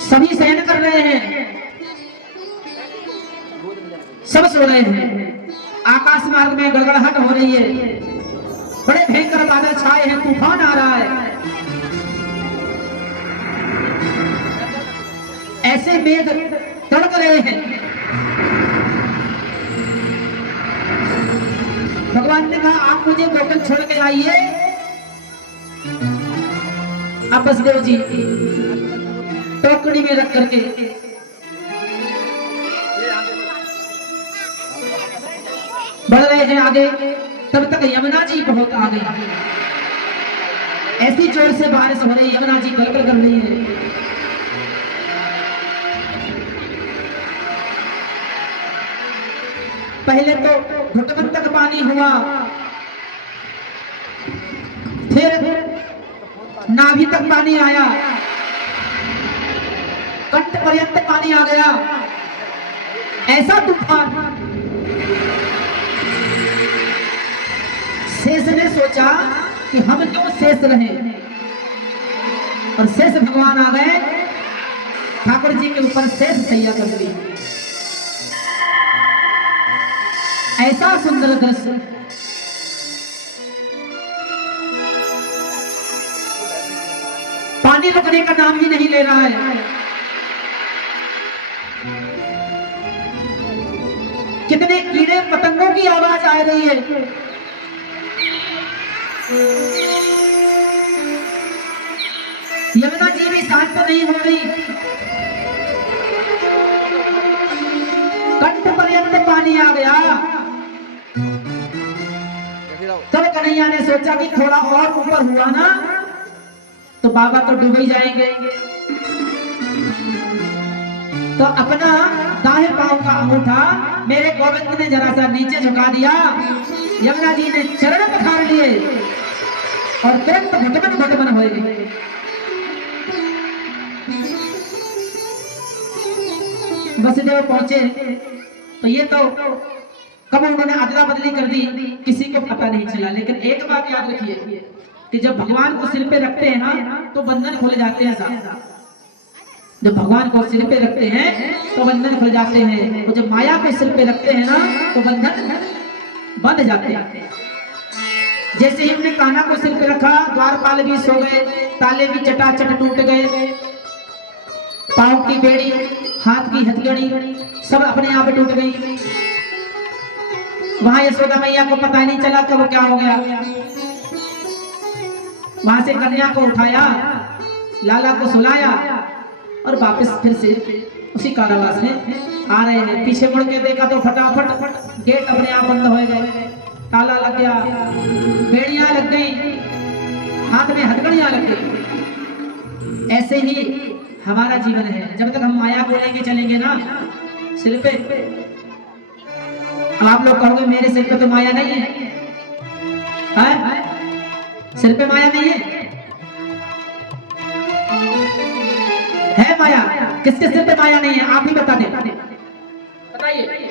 सभी शयन कर रहे हैं, सब सो रहे हैं। आकाश मार्ग में गड़गड़ाहट हो रही है, बड़े भयंकर बादल छाए हैं, तूफान आ रहा है। ऐसे मेघ तड़क रहे हैं। भगवान ने कहा आप मुझे गोकुल छोड़ के आइए। अब वसुदेव जी टोकरी में रख करके बढ़ रहे हैं आगे। तब तक यमुना जी बहुत आ गई। ऐसी जोर से बारिश हो रही, यमुना जी गलगल कर रही है। पहले तो घुटन तक पानी हुआ, फिर नाभि तक पानी आया, कंठ पर्यंत पानी आ गया। ऐसा तूफान। शेष ने सोचा कि हम क्यों शेष रहे, और शेष भगवान आ गए, ठाकुर जी के ऊपर शेष सैया कर दी। ऐसा सुंदर दृश्य। पानी रुकने का नाम ही नहीं ले रहा है। कितने कीड़े पतंगों की आवाज आ रही है। यमुना जी भी शांत नहीं हो रही, कंठ पर्यंत पानी आ गया। तब कन्हैया ने सोचा कि थोड़ा और ऊपर हुआ ना तो बाबा तो डूब ही जाएंगे। तो अपना दाहिने पांव का अंगूठा मेरे गोविंद ने जरा सा नीचे झुका दिया। यमुना जी ने चरण पखार लिए और तुरंत घुटमन घुटमन हो गए। वसुदेव पहुंचे तो ये तो कब उन्होंने अदला बदली कर दी, किसी को पता नहीं चला। लेकिन एक बात याद रखिए कि जब भगवान को सिर पे रखते हैं ना तो बंधन खुल जाते हैं साहब। जब भगवान को सिर पे रखते हैं तो बंधन खुल जाते हैं, और जब माया को सिर पे रखते हैं ना तो बंधन बंध जाते हैं। जैसे ही हमने कान्हा को सिर पे रखा, द्वारपाल भी सो गए, ताले भी चटाचट टूट गए, पांव की बेड़ी, हाथ की हथकड़ी सब अपने आप टूट गई। वहां यशोदा मैया को पता नहीं चला कब क्या हो गया। वहां से कन्या को उठाया, लाला को सुलाया और वापस फिर से उसी कारावास में आ रहे हैं। पीछे मुड़ के देखा तो फटाफट गेट अपने आप बंद हो गए, ताला लग गया, बेड़ियां लग गई, हाथ में हथकड़ियां लग गई। ऐसे ही हमारा जीवन है। जब तक हम माया को लेके चलेंगे ना सिर पे, अब आप लोग कहोगे मेरे सिर पे तो माया नहीं है, सिर पे माया नहीं है माया। किसके सिर पे माया नहीं है आप ही बता दें, बताइए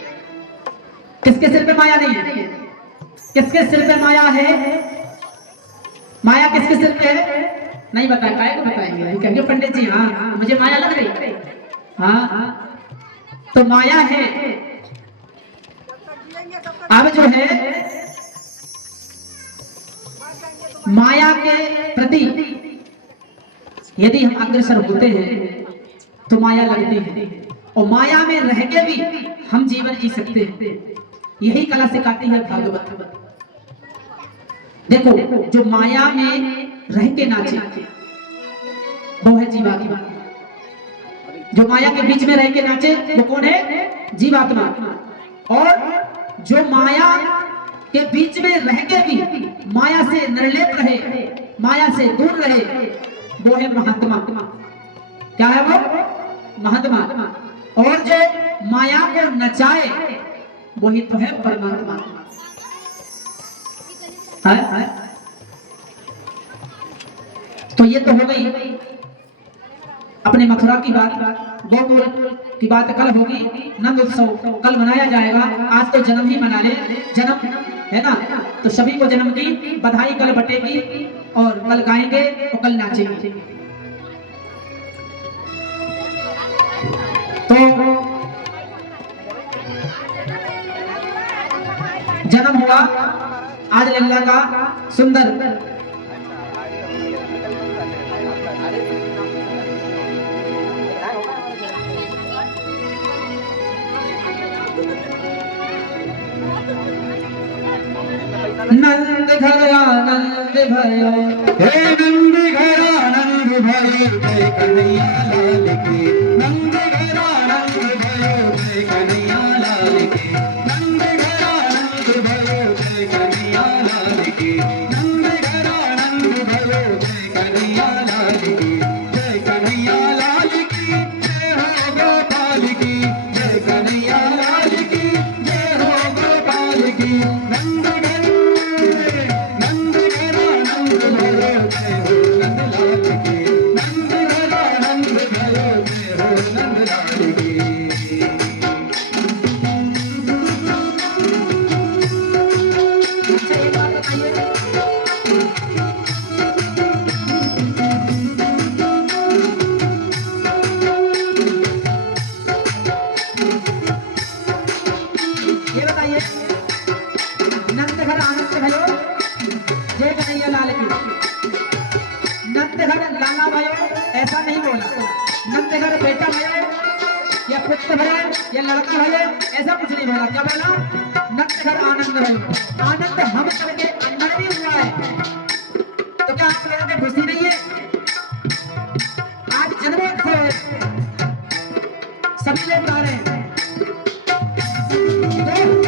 किसके सिर पे माया नहीं है? किसके सिर पे माया है? माया किसके सिर पे है? नहीं बताए, काय को बताएंगे? कहेंगे पंडित जी हाँ मुझे माया लग रही। हाँ तो माया है। अब जो है माया के प्रति यदि हम अग्रसर होते हैं तो माया लगती है, और माया में रह के भी हम जीवन जी सकते हैं। यही कला सिखाती है भागवत। देखो जो माया में रह के नाचे वो है जीवात्मा। जो माया के बीच में रह के नाचे वो कौन है? जीवात्मा। और जो माया के बीच में रह के भी माया से निर्लेप रहे, माया से दूर रहे, वो है महात्मा। क्या है वो? महात्मा। और जो माया को नचाए वही तो है परमात्मा है। तो ये तो हो गई अपने मथुरा की बात। गोकुल की बात कल होगी। नंद उत्सव कल मनाया जाएगा। आज तो जन्म ही मना ले, जन्म है ना, तो सभी को जन्म की बधाई कल बटेगी और कल गाएंगे और कल नाचेंगे। तो जन्म हुआ आज लल्ला का सुंदर। नंद घर आनंद भयो, हे नंद घर आनंद भयो, जय कन्हैया लाल की। नंद घर आनंद भयो, जय कन्हैया लाल की। नंद घर आनंद भयो, जय कन्हैया लाल की। नंद घर आनंद भयो, जय कन्हैया लाल की। जय कन्हैया लाल की, जय हो गोपाल की। जय कन्हैया लाल की, जय हो गोपाल की। नंद ऐसा नहीं बोला। नंद घर बेटा भयो या पुत्र भयो या लड़का भयो, ऐसा कुछ नहीं बोला। क्या बोला? नंद घर आनंद भयो। आनंद हम सबके अंदर भी हुआ है। तो क्या आप लोगों को खुशी नहीं है? आज जन्मोत्सव है, सभी लोग गा रहे हैं। Thank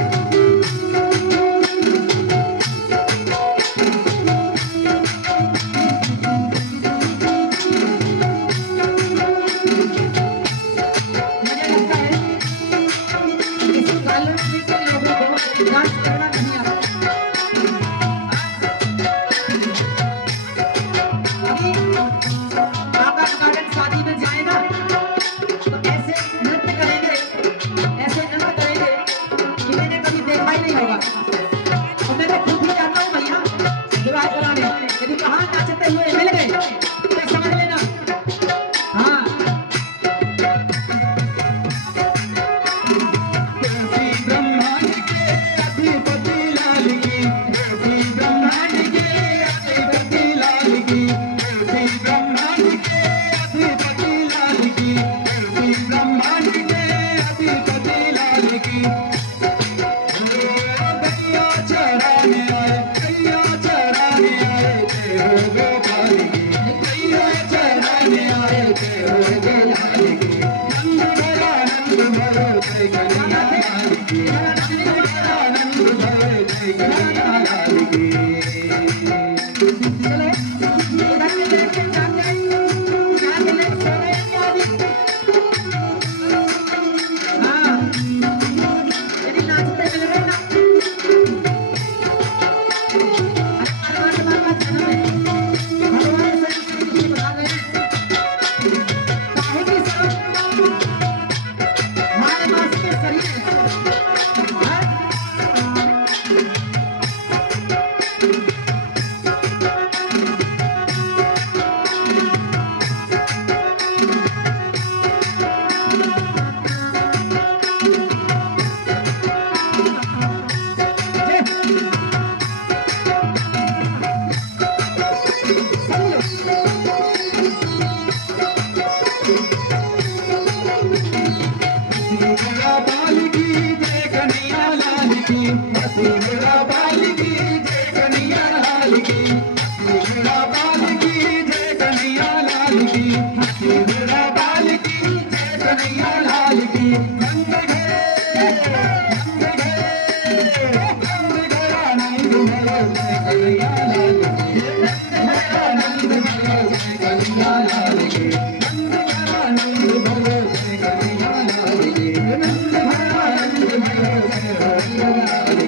you.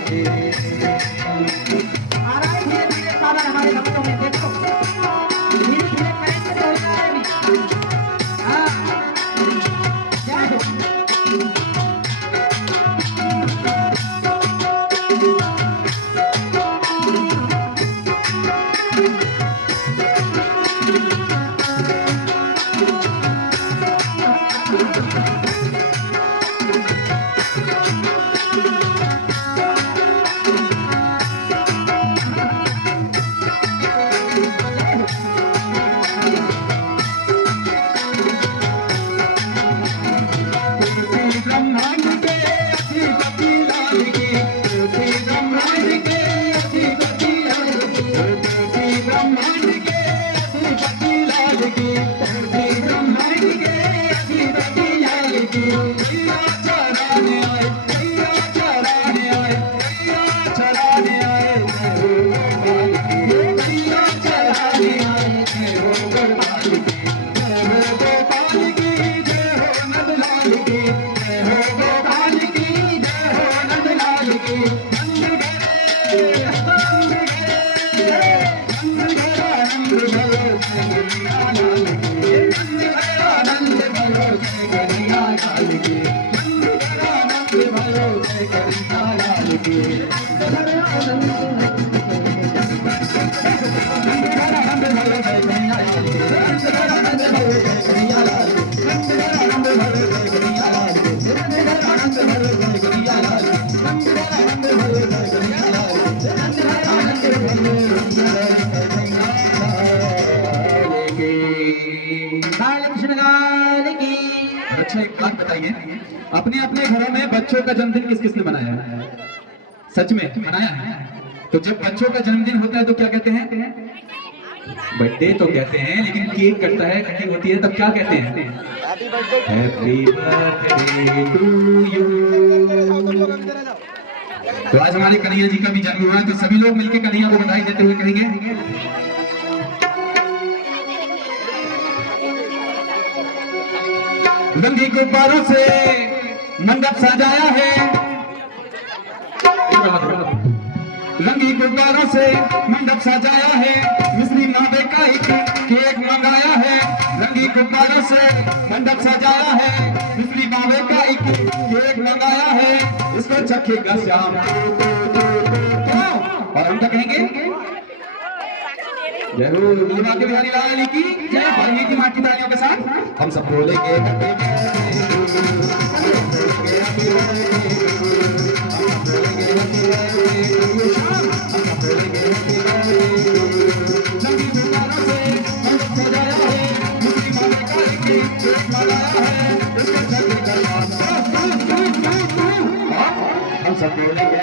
के। आ रहा है धीरे धीरे पावर हमारे भक्तों में, देखो धीरे धीरे करेंगे तो होता है अभी। हाँ, जय हो। ब्रह्मांड के अधिपति लाल की, ब्रह्मांड के अधिपति लाल की, ब्रह्मांड के अधिपति लाल की, ब्रह्मांड के अधिपति लाल की। भैया चराने आए, भैया चराने आए, भैया चराने आए, भैया चराने आए, जय हो गोपाल की, जय हो गोपाल की, जय हो नंदलाल की, जय हो गोपाल की, जय हो नंदलाल की। नंद घरे, नंद घरे, नंद घरा नंद भरो जय कन्हैया लाल की, नंद घरा नंद भरो जय कन्हैया लाल की, नंद घरा नंद भरो जय कन्हैया लाल की। नंद घरा नंद भरो जय कन्हैया लाल की, नंद घरा नंद भरो जय कन्हैया लाल की, नंद घरा नंद भरो जय कन्हैया लाल की, नंद घरा नंद भरो जय कन्हैया लाल की, नंद घरा नंद भरो जय कन्हैया लाल की, नंद घरा नंद भरो जय कन्हैया लाल की। बाल कृष्ण लाल की। अच्छा एक बात बताइए, अपने अपने घरों में बच्चों का जन्मदिन किस किसने मनाया है? सच में मनाया है? तो जब बच्चों का जन्मदिन होता है तो क्या कहते हैं? बर्थडे तो कहते हैं, लेकिन केक कटता है, कटिंग होती है, तब क्या कहते हैं? Happy birthday to you. तो आज हमारे कन्हैया जी का भी जन्म हुआ है, तो सभी लोग मिलकर कन्हैया को बधाई देते हुए कहेंगे, रंगी गुब्बारों से मंडप सजाया है, रंगी गुब्बारों से मंडप सजाया है, मिश्री मावे का एक केक मंगाया है, रंगी गुब्बारों से मंडप सजाया है, मिश्री मावे का एक केक मंगाया है, इसको चखेगा श्याम और हम क्या कहेंगे? जय हो नीलवा के बिहारी लाल की जय। भरने की माटी तालियों के साथ हम सब बोलेंगे हम सब बोलेंगे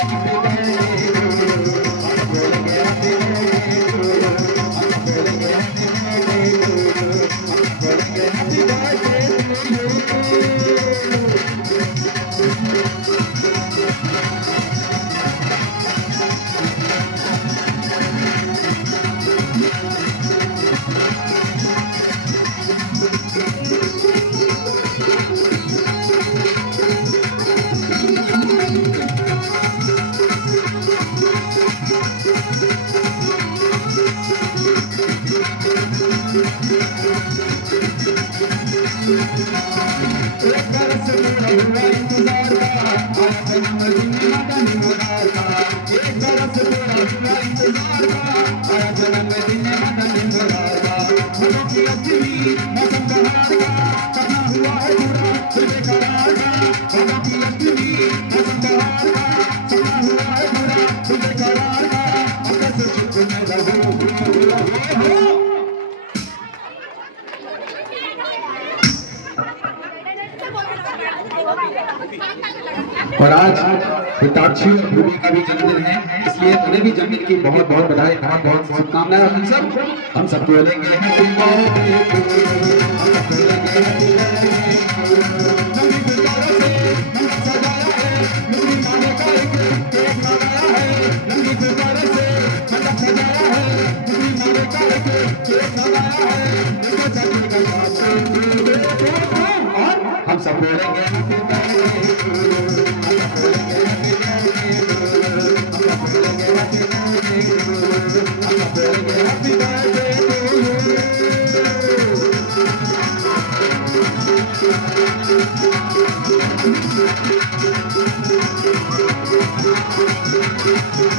और आज हिताक्षी और भूमि का भी जन्मदिन है, इसलिए उन्हें भी जन्मदिन की बहुत बहुत बधाई, बहुत बहुत शुभकामनाएं। हम सब बोलेंगे हम सब बोलेंगे है